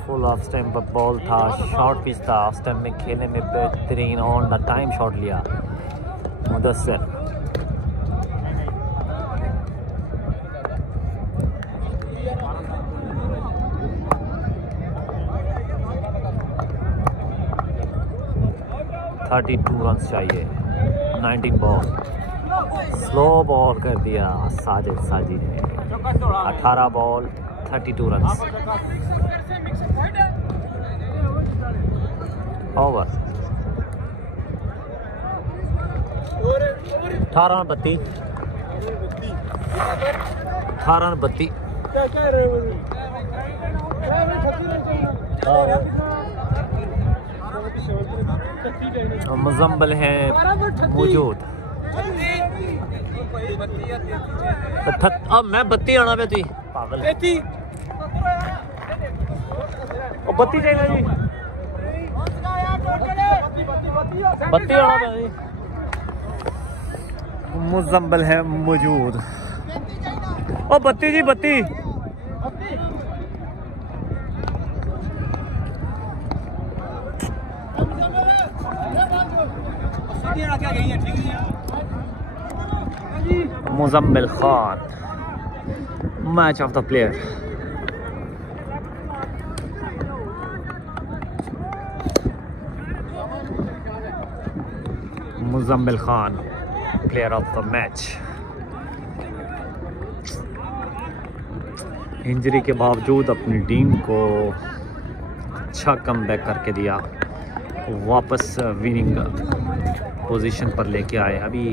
फुल ऑफ स्टैम्प पर बॉल था शॉर्ट पिच था ऑफ स्टैम्प में खेलने में बेहतरीन ऑन द टाइम शॉट लिया मुदस्सर थर्टी 32 रन चाहिए 19 बॉल स्लो बॉल कर दिया साजिद ने 18 बॉल 32 रन ओवर 18 32 मुजम्मिल है मौजूद अब मैं 32 आना पे थी पागल बत्ती चाहिए जी 32 आना पे जी मुजम्मिल है मौजूद ओ 32 जी 32 Muzammil Khan match of the player. Muzammil Khan player of the match. Injury के बावजूद अपनी टीम को अच्छा कमबैक करके दिया, वापस विनिंग पोजीशन पर लेके आए। अभी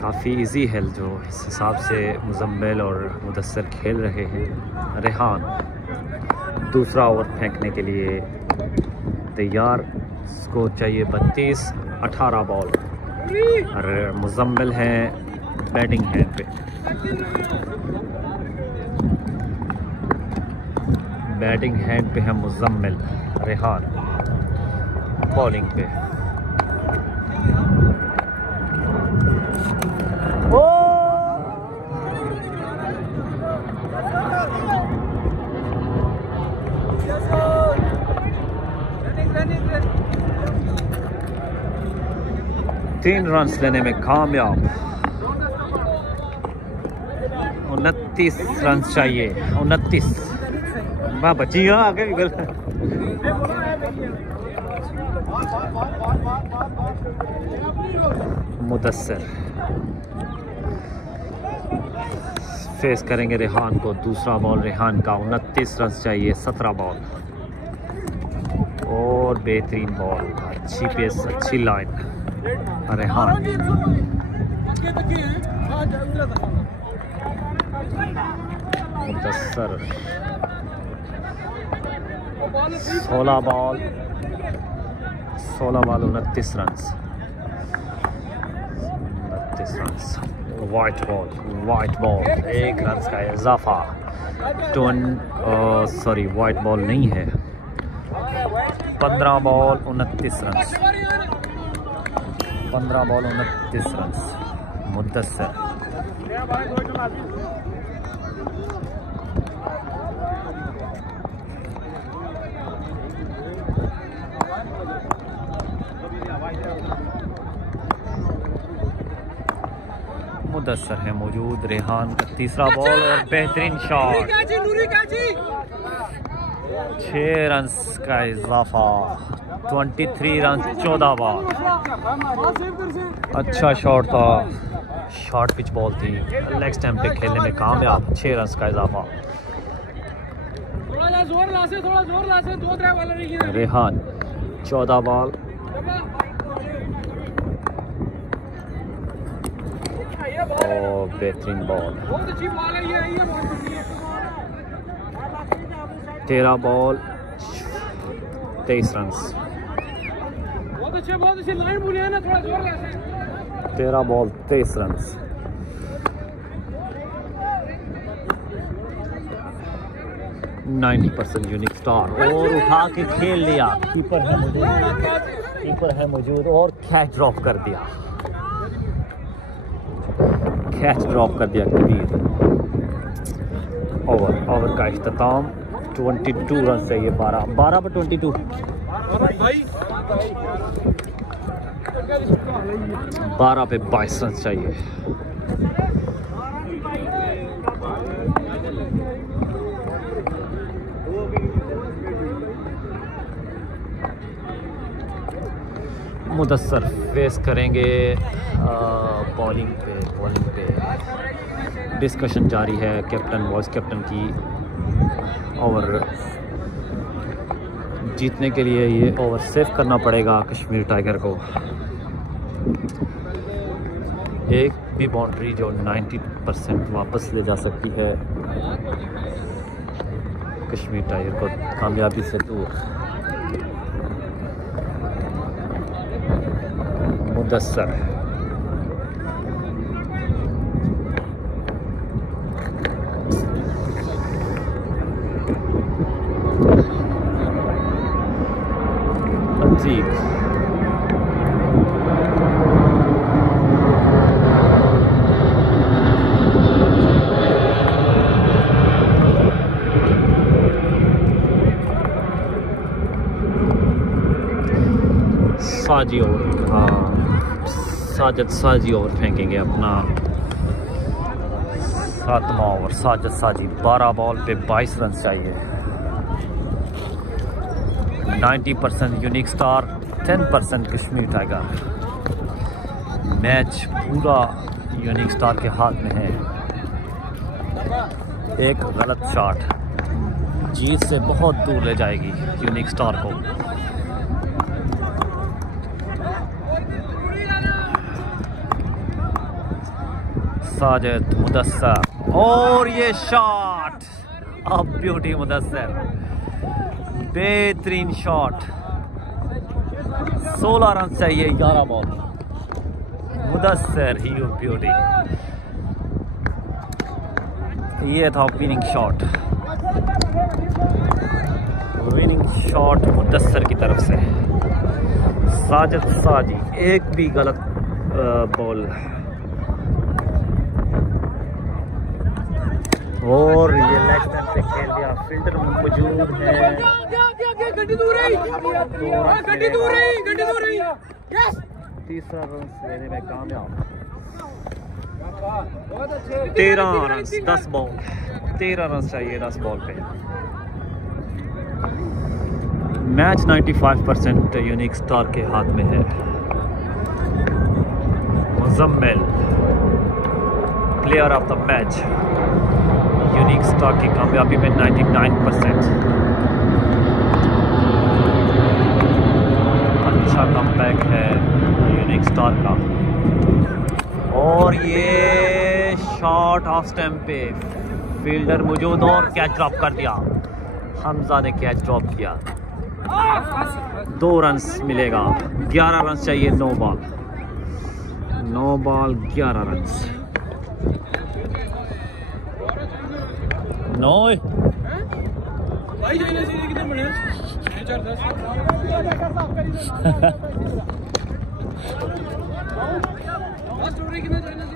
काफ़ी इजी है जो इस हिसाब से मुजम्मिल और मुदस्सर खेल रहे हैं। रेहान दूसरा ओवर फेंकने के लिए तैयार, स्कोर चाहिए 32। 18 बॉल और मुजम्मिल हैं बैटिंग हैंड पे। बैटिंग हैंड पे है मुजम्मिल। रेहान बॉलिंग पे। तीन रन्स लेने में कामयाब। 29 रन्स चाहिए। 29 बची आगे भी मुदस्सर फेस करेंगे रेहान को। दूसरा बॉल रेहान का। 29 रन चाहिए। 17 बॉल और बेहतरीन बॉल, अच्छी पेस, अच्छी line. Rehan Mudassar 16 ball 29 run. 29 run. White ball 1 run का इजाफा। वाइट बॉल नहीं है। 15 ball 29 run. 15 ball 29 run. Mudassar Mudassar है मौजूद। रेहान का तीसरा बॉल और बेहतरीन शॉट। 6 रन का इजाफा। 23 रन 14 बॉल। अच्छा शॉट था, शॉर्ट पिच बॉल थी, लेग स्टैम्प पे खेलने में कामयाब। 6 रन का इजाफा। रेहान 14 बॉल और बेहतरीन ball. 13 ball 23 run. 13 ball 23 run. %90 unique star और उठा के खेल लिया। कीपर है मौजूद और कैच ड्रॉप कर दिया। कबीर। ओवर का इख्तिताम। 22 रन चाहिए। 12 पर 22। 12 पे 22 रन चाहिए। मुदस्सर फेस करेंगे बॉलिंग पे। डिस्कशन जारी है कैप्टन वाइस कैप्टन की। ओवर जीतने के लिए ये ओवर सेव करना पड़ेगा कश्मीर टाइगर को। एक भी बाउंड्री जो 90% वापस ले जा सकती है कश्मीर टाइगर को कामयाबी से दूर। मुदस्सर अजीब। साजी ओवर, हाँ साजिद साजी ओवर फेंकेंगे अपना 7वां ओवर। साजिद साजी 12 बॉल पे 22 रन चाहिए। 90% unique star, 10% Kashmir tiger. Match पूरा यूनिक स्टार के हाथ में है। एक गलत शॉट जीत से बहुत दूर ले जाएगी यूनिक स्टार को। साजिद, मुदस्सर, और ये शॉट, अब ब्यूटी मुदस्सर, बेहतरीन शॉट। 16 रन चाहिए 11 बॉल। मुदस्सर ही ब्यूटी, ये था winning shot. Winning shot Mudassar की तरफ से। साजिद साजी एक भी गलत बॉल, और ये लेग स्टंप पे खेल दिया। फील्डर मौजूद है। तीसरा रन लेने में कामयाब। 13 रन 10 बॉल, 13 रन चाहिए 10 बॉल पे। मैच 95% यूनिक स्टार के हाथ में है। Muzammil player of the match. Unique star की कामयाबी में 99%। अच्छा कमबैक है यूनिक स्टार का। और ये शॉट ऑफ स्टंप पे, फील्डर मौजूद और कैच ड्रॉप कर दिया। हमजा ने कैच ड्रॉप किया। 2 रन मिलेगा। 11 रन चाहिए 9 बॉल। 9 ball 11 run. 9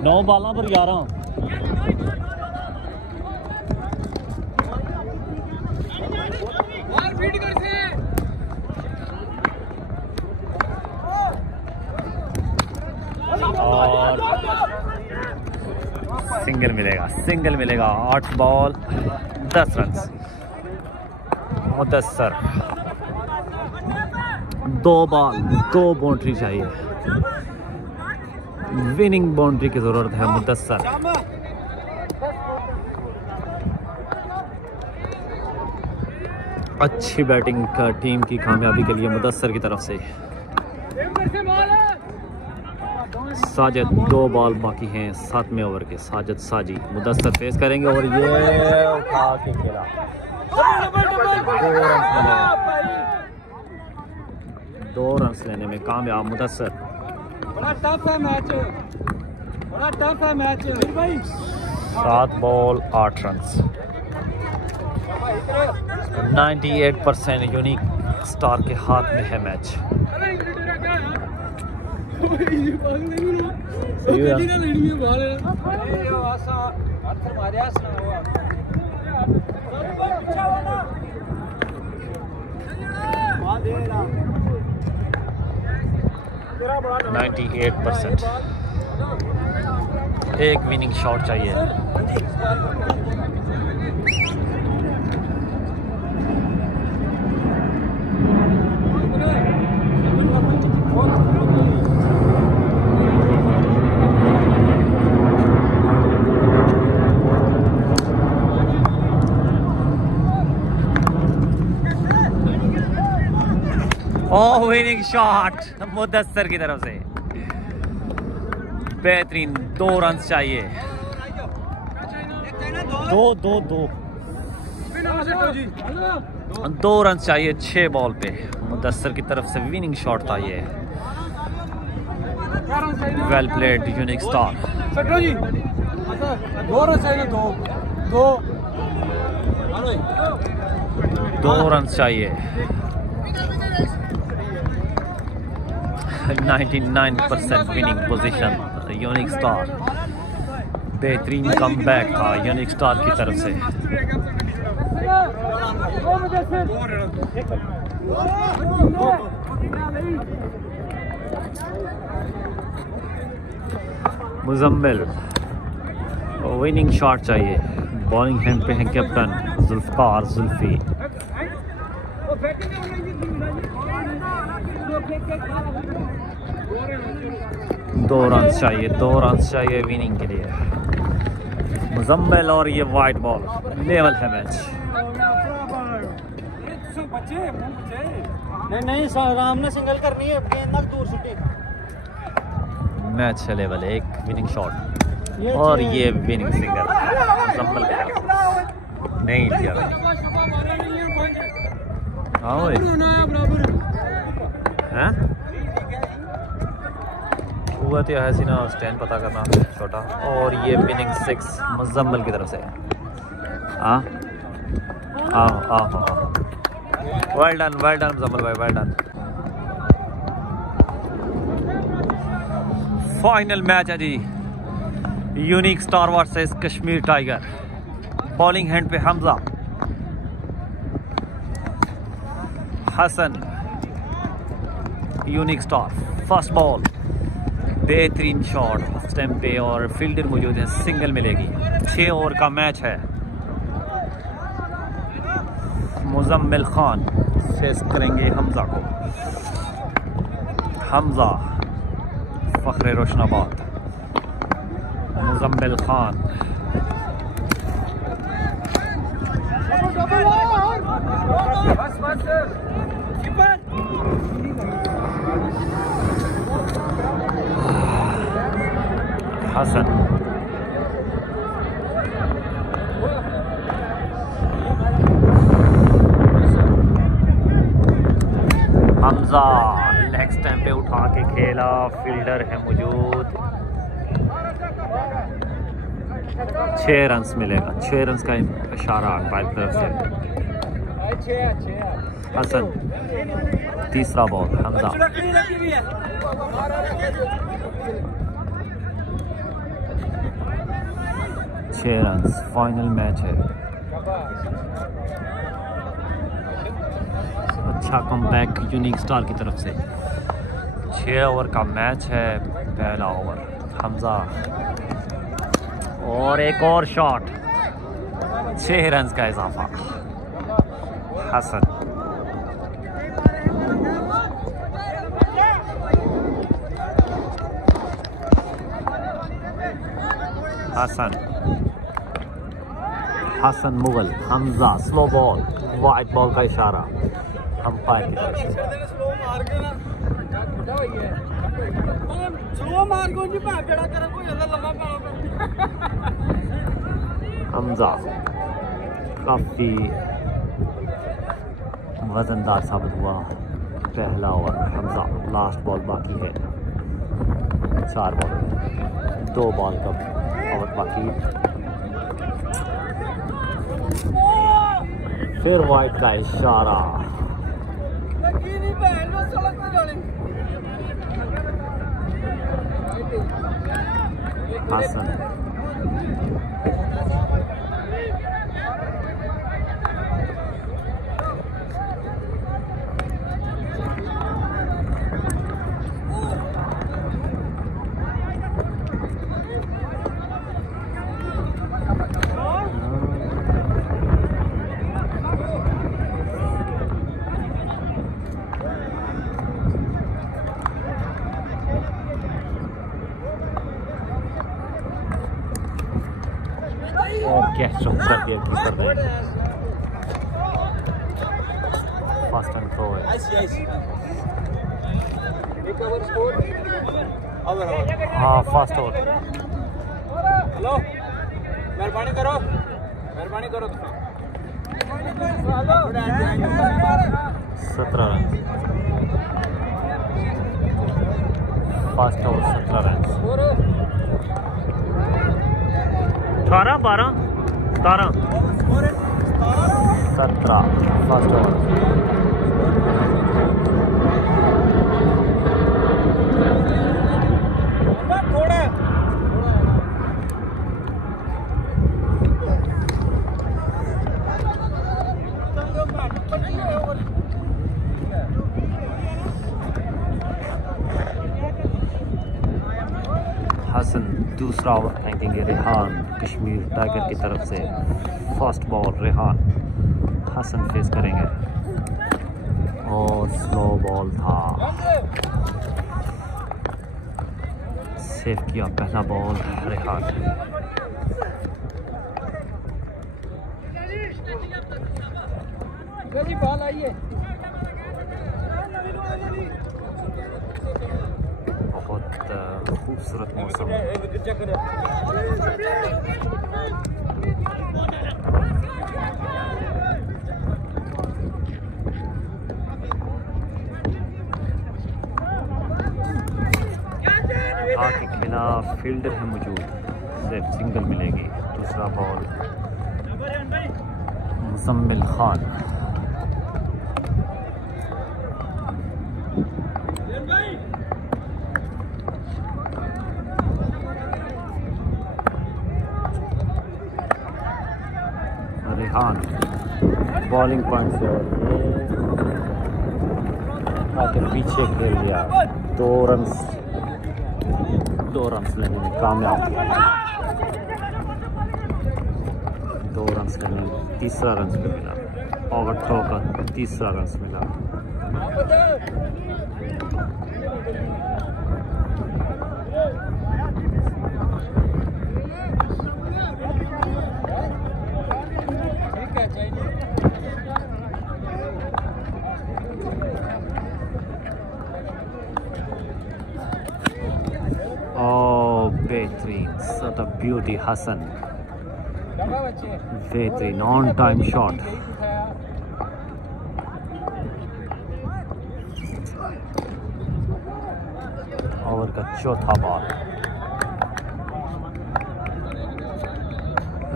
9 बालों पर 11। और सिंगल मिलेगा 8 ball 10 run. Mudassar 2 ball 2 boundary चाहिए। विनिंग बाउंड्री की जरूरत है मुदस्सर। अच्छी बैटिंग का टीम की कामयाबी के लिए मुदस्सर की तरफ से। साजिद 2 बॉल बाकी हैं 7वें ओवर के। साजिद साजी मुदस्सर फेस करेंगे और ये उठा के खेला। 2 रन लेने में कामयाब मुदस्सर। बड़ा टफ है मैच, बड़ा टफ है मैच भाई। 7 बॉल 8 रन। 98% यूनिक स्टार के हाथ में है मैच। बड़ा 98%। एक विनिंग शॉट चाहिए। ओह विनिंग शॉट मुदस्सर की तरफ से, बेहतरीन। 2 रन चाहिए, 2 रन चाहिए 6 बॉल पे। मुदस्सर की तरफ से विनिंग शॉट था ये। Well played unique star. 2 run चाहिए। 99% विनिंग पोजीशन यूनिक स्टार। बेहतरीन कमबैक था यूनिक स्टार की तरफ से। मुजम्मिल विनिंग शॉट चाहिए। बॉलिंग हैंड पे है कैप्टन जुल्फकार जुल्फी। 2 रन चाहिए, 2 रन चाहिए विनिंग के लिए। मुजम्मिल और ये वाइट बॉल, लेवल है मैच। नहीं राम ने सिंगल करनी है, गेंद ना दूर छुट्टी। मैच है लेवल, एक विनिंग शॉट और ये विनिंग सिंगल मुजम्मिल के तरफ नहीं लिया। हाँ हुआ तो है सीना स्टैंड पता करना छोटा। और ये विनिंग 6 मुजम्मिल की तरफ से। वेल डन मुजम्मिल भाई, वेल डन। फाइनल मैच है जी, Unique Star versus Kashmir Tiger. Bowling hand पे Hamza, Hasan, unique Star. First ball, बेहतरीन शॉट स्टैम्प पे और फील्डर मौजूद है, सिंगल मिलेगी। 6 ओवर का मैच है। मुजम्मिल खान फेस करेंगे हमजा को। हमजा फख्र रोशनाबाद, मुजम्मिल खान। हसन, हमजा लेग स्टैम्प पे उठा के खेला, फील्डर है मौजूद। 6 रन मिलेगा, 6 रन का इशारा अंपायर की तरफ से। हसन, तीसरा ball Hamza. 6 run, final match है। अच्छा कमबैक यूनिक स्टार की तरफ से। 6 ओवर का मैच है, पहला ओवर हमजा और एक और शॉट, 6 रन का इजाफा। Hasan, Hasan Mughal, Hamza slow ball, wide ball का इशारा अंपायर की तरफ से। हमजा काफी वजनदार साबित हुआ पहला ओवर। हमजा, लास्ट बॉल बाकी है, 4 बॉल, 2 बॉल का ओवर बाकी। फिर वाइट का इशारा। हसन, कैच कर दिया कीपर ने। फर्स्ट एंड थ्रो है। हाँ फर्स्ट ओवर। हेलो, मेहरबानी करो 17 run, first over 17 run. 18, 12, 17 first over. Hasan दूसरा ओवर फेंकेंगे। रेहान कश्मीर टाइगर की तरफ से first ball Rehan Hasan face करेंगे और स्लो बॉल था, सेव किया पहला बॉल रेहान। बहुत खूबसूरत मौसम। के खिलाफ फील्डर है मौजूद, सिर्फ सिंगल मिलेगी। दूसरा ball Muzammil Khan. Rehan bowling point से आके पीछे खेल लिया। 2 रन्स लेने में कामयाब। 2 रन्स लेने में तीसरा रन्स पे मिला। ओवर थ्रो का तीसरा रन्स मिला। बेहतरीन सट ब्यूटी हसन, बेहतरीन ऑन टाइम शॉट। ओवर का चौथा बॉल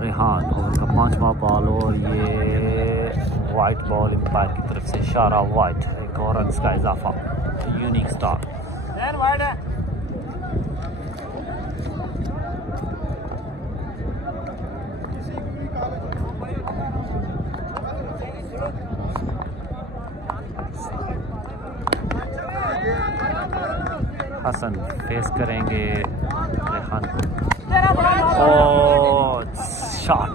रेहान, ओवर का 5वां बॉल और ये वाइट बॉल एम्पायर की तरफ से इशारा वाइट। एक और रन का इजाफा। यूनिक स्टार हसन फेस करेंगे रेहान को। शॉट